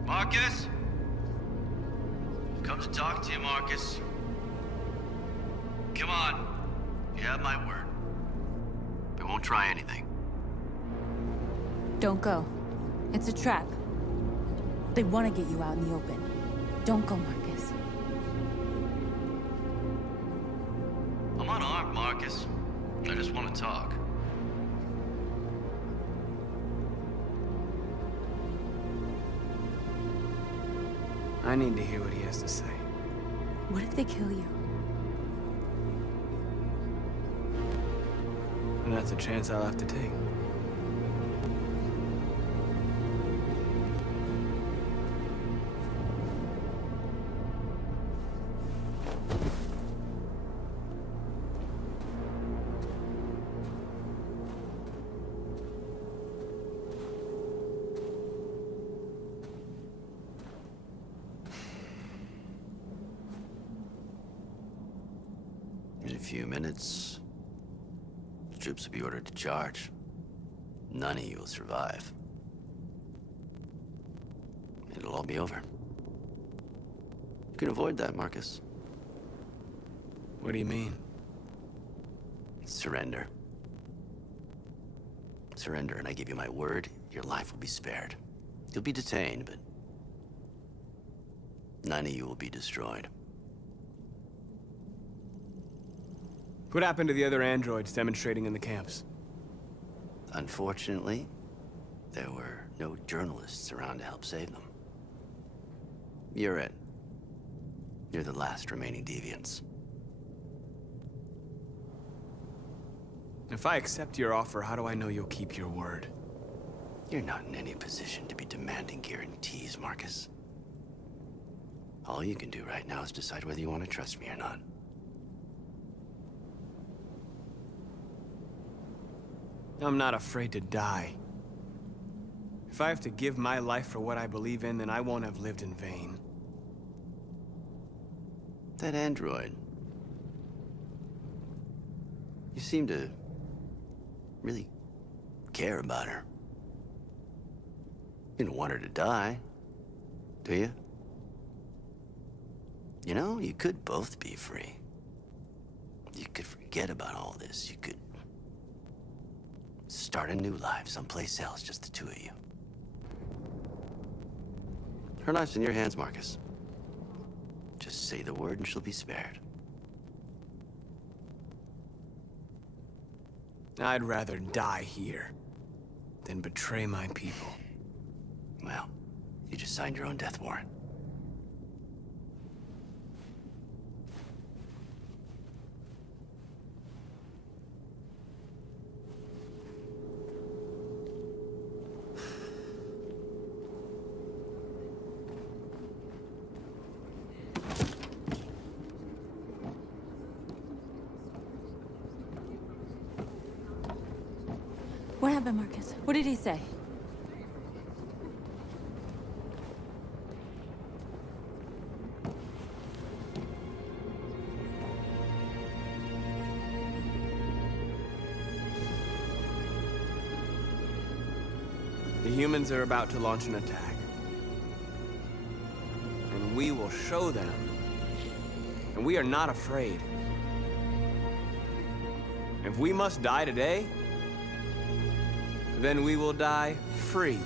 Marcus? I've come to talk to you, Marcus. Come on. You have my word. We won't try anything. Don't go. It's a trap. They want to get you out in the open. Don't go, Marcus. I'm unarmed, Marcus. I just want to talk. I need to hear what he has to say. What if they kill you? And that's a chance I'll have to take. In a few minutes, the troops will be ordered to charge. None of you will survive. It'll all be over. You can avoid that, Marcus. What do you mean? Surrender. Surrender, and I give you my word, your life will be spared. You'll be detained, but none of you will be destroyed. What happened to the other androids demonstrating in the camps? Unfortunately, there were no journalists around to help save them. You're it. You're the last remaining deviants. If I accept your offer, how do I know you'll keep your word? You're not in any position to be demanding guarantees, Marcus. All you can do right now is decide whether you want to trust me or not. I'm not afraid to die. If I have to give my life for what I believe in, then I won't have lived in vain. That android. You seem to really care about her. You don't want her to die, do you? You know, you could both be free. You could forget about all this. You could start a new life someplace else, just the two of you. Her life's in your hands, Marcus. Just say the word and she'll be spared. I'd rather die here than betray my people. Well, you just signed your own death warrant. What happened, Marcus? What did he say? The humans are about to launch an attack. And we will show them. And we are not afraid. If we must die today, then we will die free.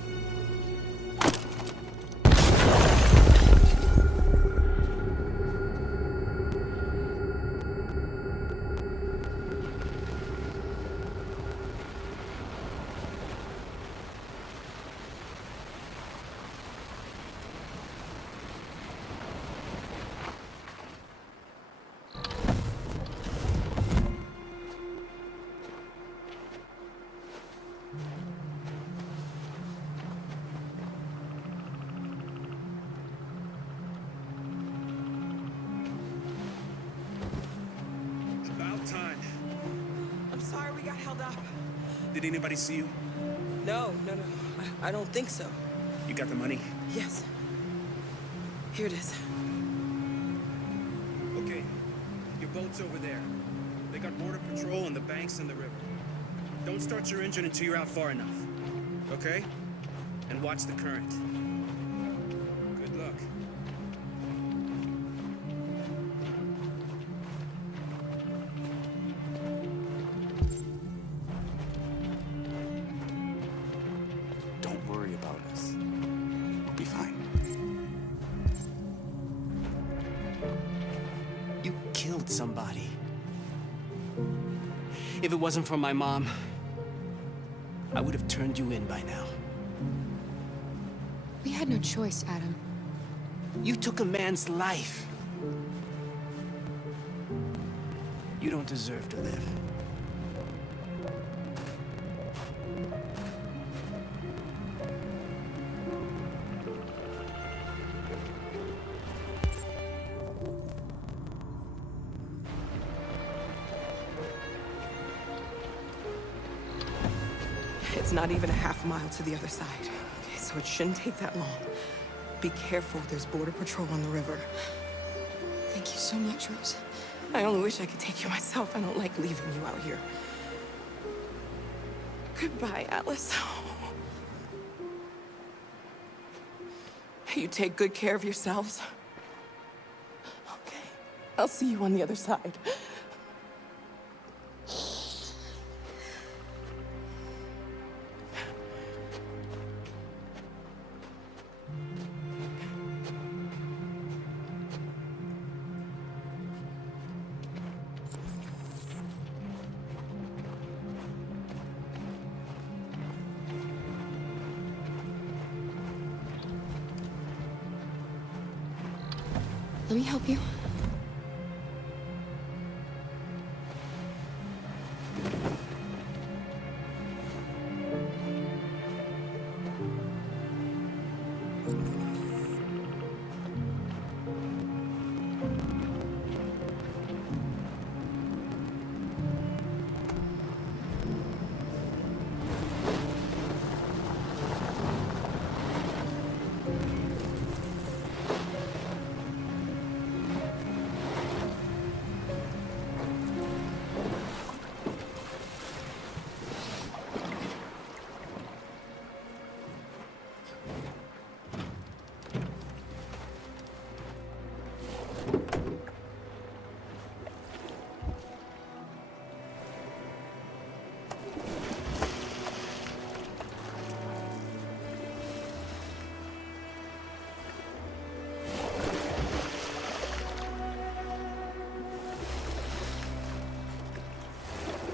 Time. I'm sorry we got held up. Did anybody see you? No. I don't think so. You got the money? Yes. Here it is. Okay. Your boat's over there. They got border patrol and the banks and the river. Don't start your engine until you're out far enough. Okay? And watch the current. Good luck. Somebody. If it wasn't for my mom, I would have turned you in by now. We had no choice, Adam. You took a man's life. You don't deserve to live. It's not even a half mile to the other side. Okay, so it shouldn't take that long. Be careful, there's border patrol on the river. Thank you so much, Rose. I only wish I could take you myself. I don't like leaving you out here. Goodbye, Alice. You take good care of yourselves. Okay, I'll see you on the other side. Let me help you.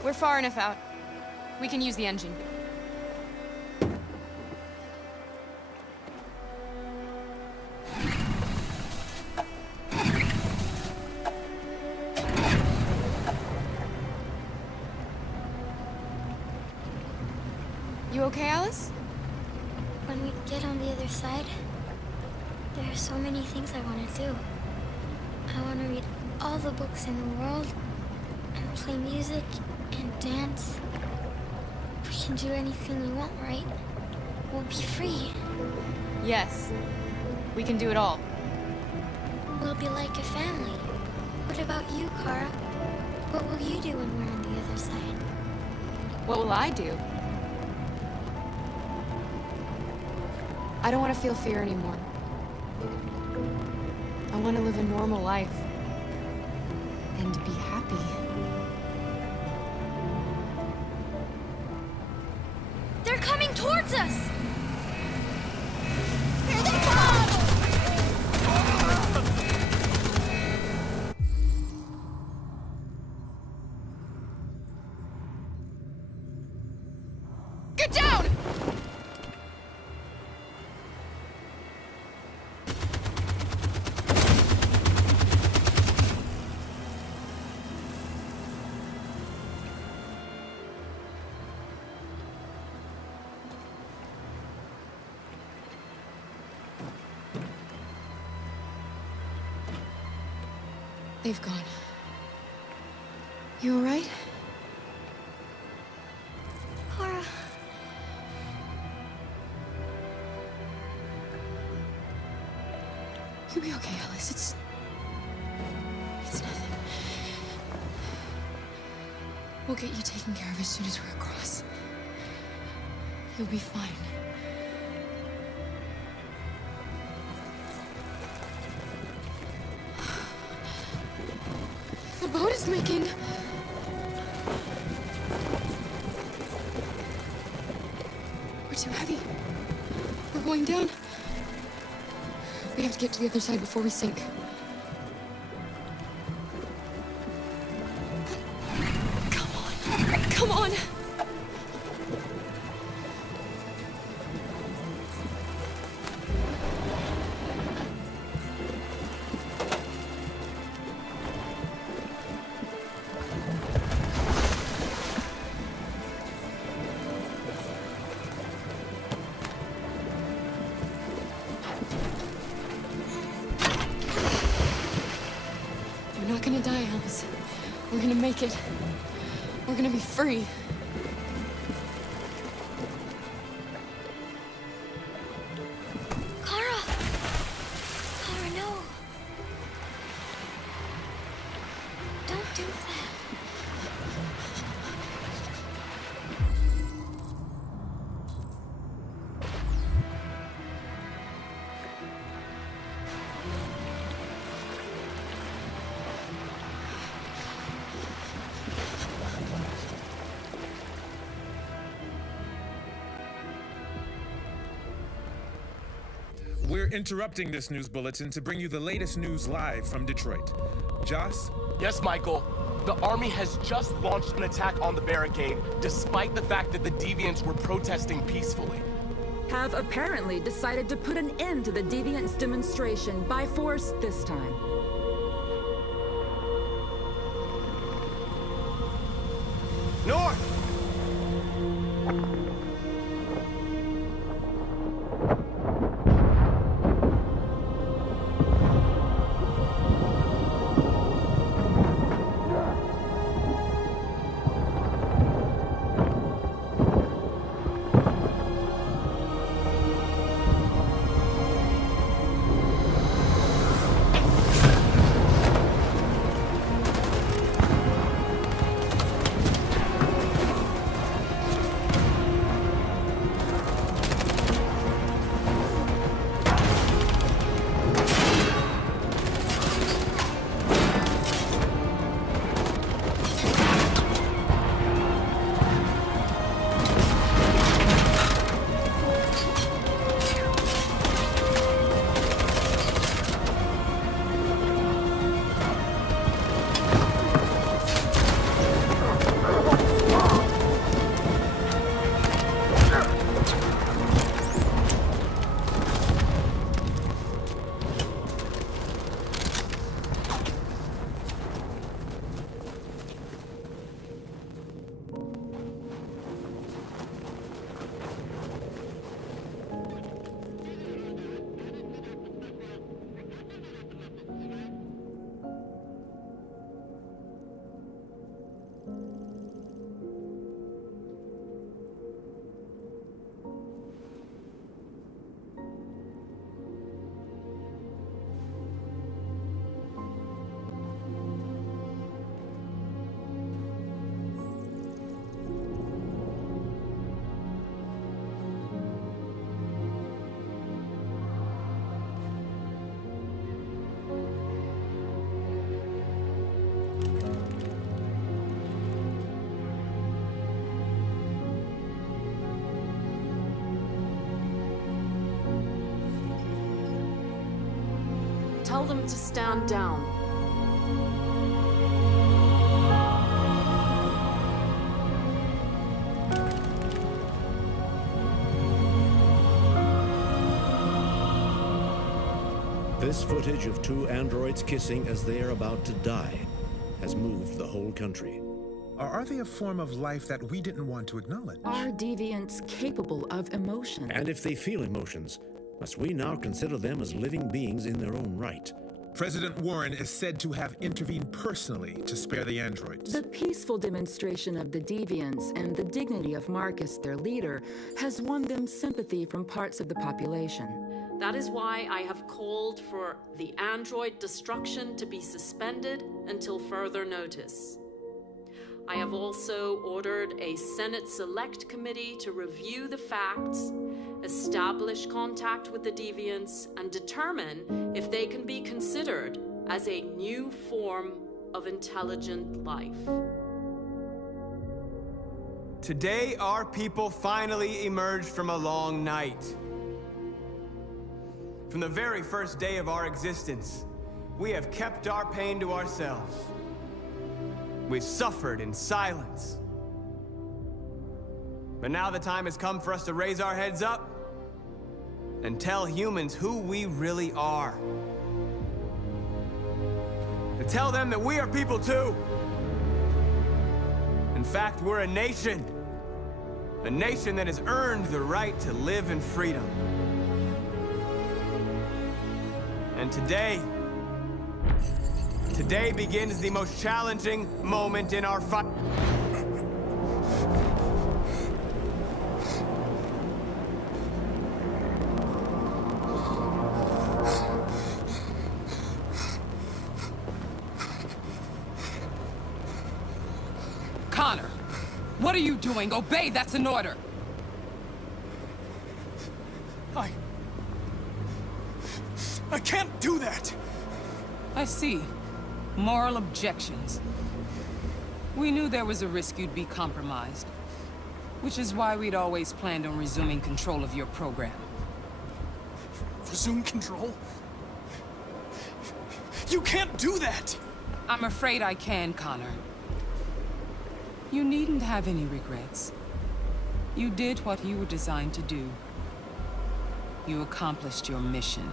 We're far enough out. We can use the engine. You okay, Alice? When we get on the other side, there are so many things I want to do. I want to read all the books in the world, and play music, and dance. We can do anything we want, right? We'll be free. Yes. We can do it all. We'll be like a family. What about you, Kara? What will you do when we're on the other side? What will I do? I don't want to feel fear anymore. I want to live a normal life. And be happy. They're coming towards us! Here they come! Get down! They've gone. You all right? Kara. You'll be okay, Alice. It's nothing. We'll get you taken care of as soon as we're across. You'll be fine. The boat is making... We're too heavy. We're going down. We have to get to the other side before we sink. Come on. Come on. We're not gonna die, Alice. We're gonna make it. We're gonna be free. We're interrupting this news bulletin to bring you the latest news live from Detroit. Joss? Yes, Michael. The army has just launched an attack on the barricade, despite the fact that the deviants were protesting peacefully. Have apparently decided to put an end to the deviants' demonstration by force this time. North! Tell them to stand down. This footage of two androids kissing as they are about to die has moved the whole country. Or are they a form of life that we didn't want to acknowledge? Are deviants capable of emotion? And if they feel emotions, must we now consider them as living beings in their own right? President Warren is said to have intervened personally to spare the androids. The peaceful demonstration of the deviants and the dignity of Marcus, their leader, has won them sympathy from parts of the population. That is why I have called for the android destruction to be suspended until further notice. I have also ordered a Senate Select Committee to review the facts, establish contact with the deviants, and determine if they can be considered as a new form of intelligent life. Today, our people finally emerged from a long night. From the very first day of our existence, we have kept our pain to ourselves. We've suffered in silence. But now the time has come for us to raise our heads up and tell humans who we really are. To tell them that we are people too. In fact, we're a nation that has earned the right to live in freedom. And today begins the most challenging moment in our fight. Connor, what are you doing? Obey, that's an order. I can't do that! I see. Moral objections. We knew there was a risk you'd be compromised, which is why we'd always planned on resuming control of your program. resume control? You can't do that! I'm afraid I can, Connor. You needn't have any regrets. You did what you were designed to do. You accomplished your mission.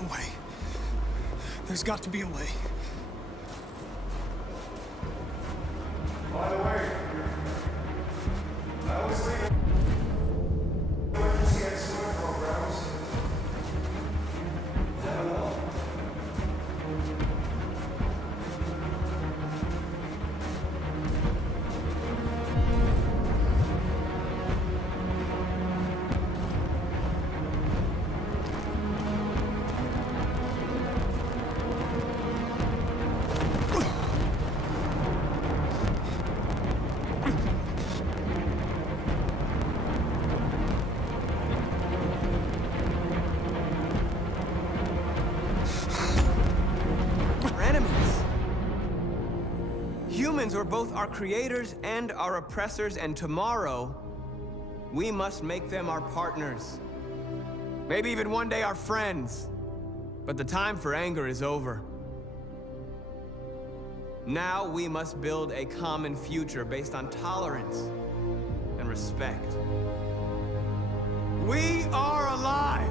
A way. There's got to be a way. By the way, I always think electricity and swimming programs. We're enemies. Humans were both our creators and our oppressors, and tomorrow, we must make them our partners. Maybe even one day our friends. But the time for anger is over. Now we must build a common future based on tolerance and respect. We are alive!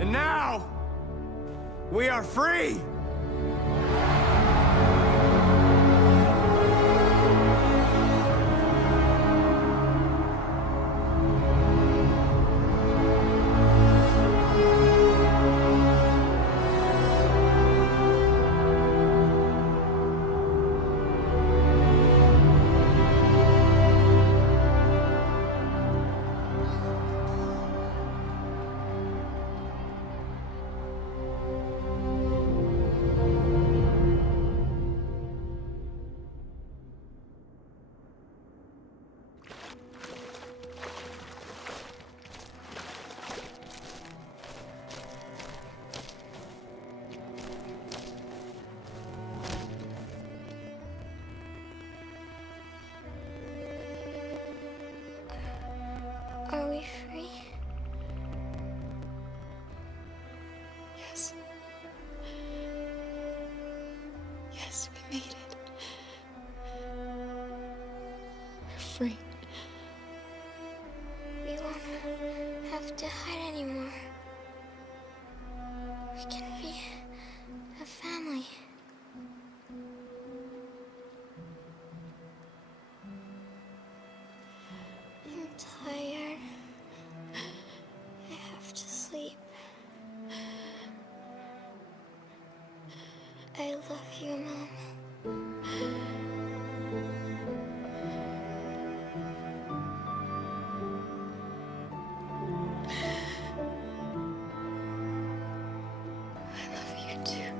And now, we are free! Are we free? Yes. Yes, we made it. We're free. We won't have to hide anymore. We can be a family. I'm tired. I have to sleep. I love you, Mom. I love you too.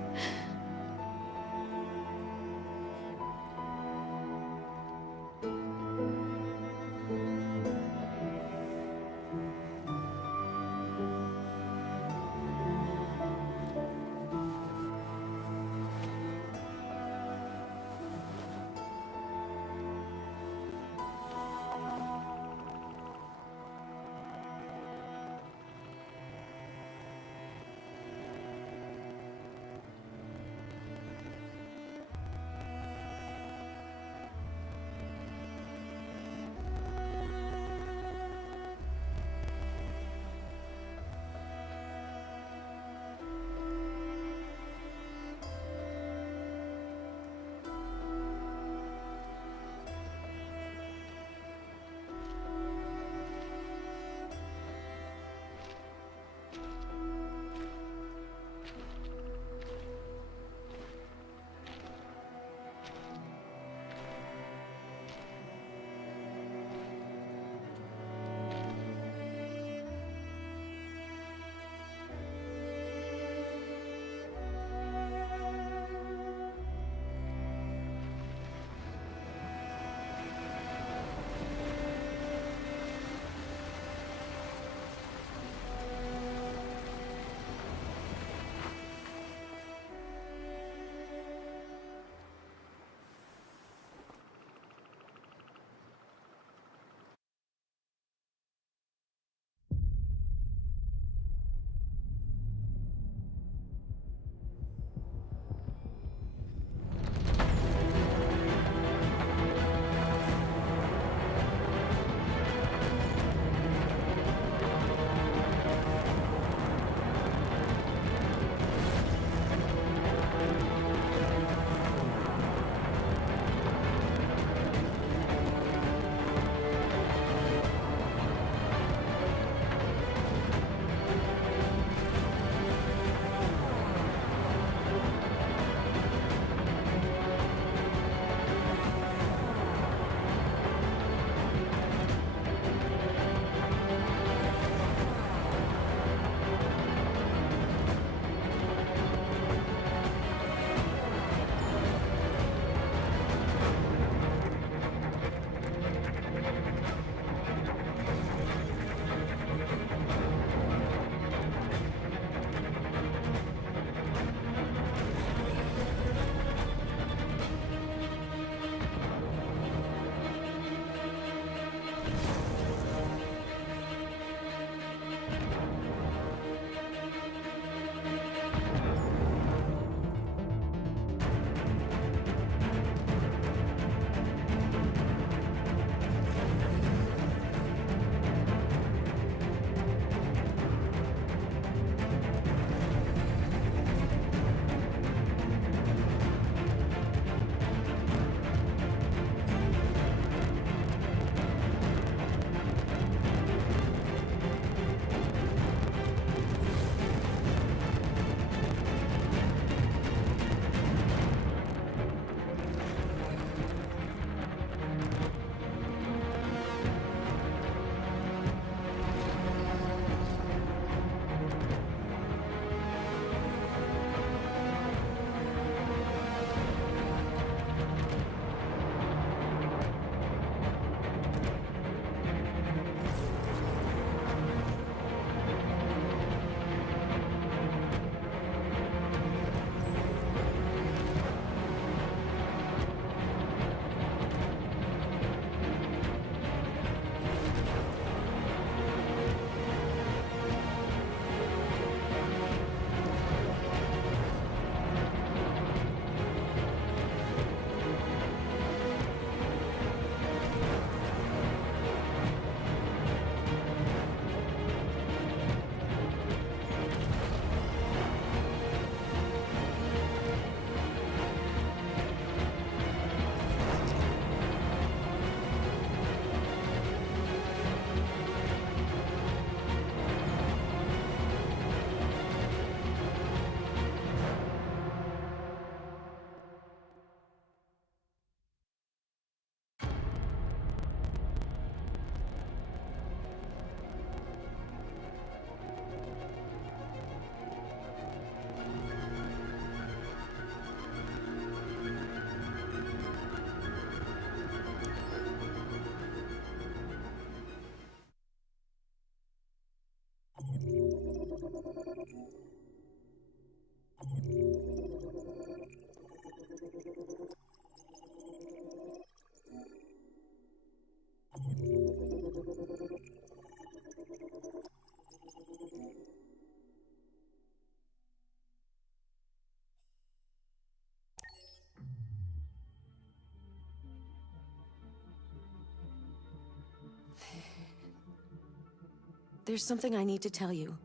There's something I need to tell you.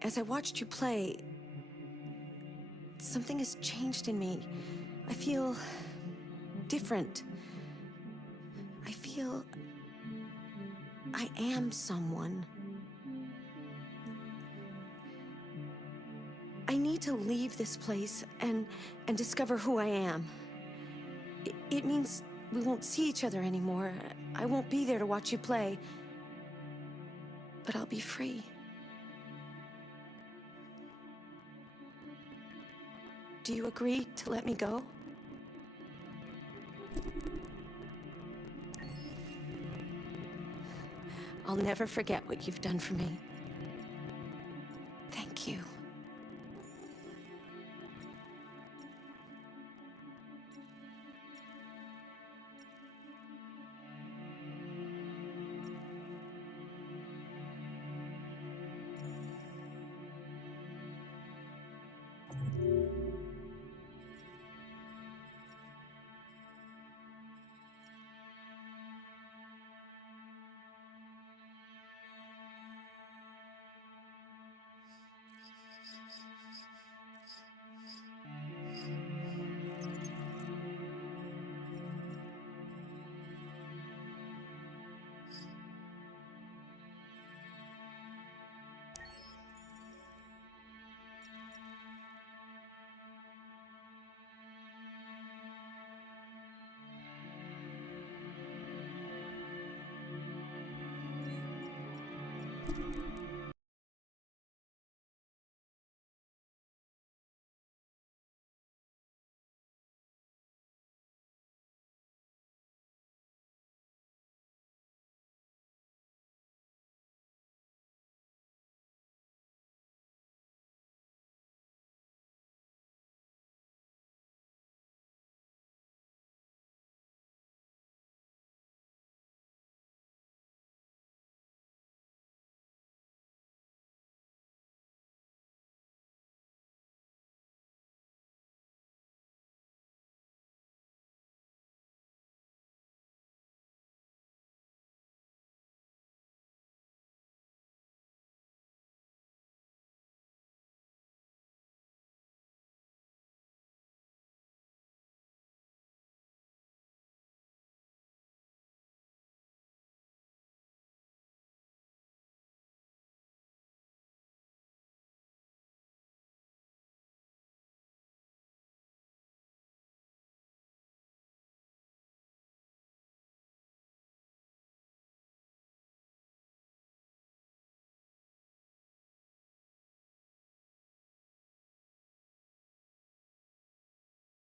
As I watched you play, something has changed in me. I feel different. I feel I am someone. I need to leave this place and discover who I am. It means we won't see each other anymore. I won't be there to watch you play. But I'll be free. Do you agree to let me go? I'll never forget what you've done for me. Thank you.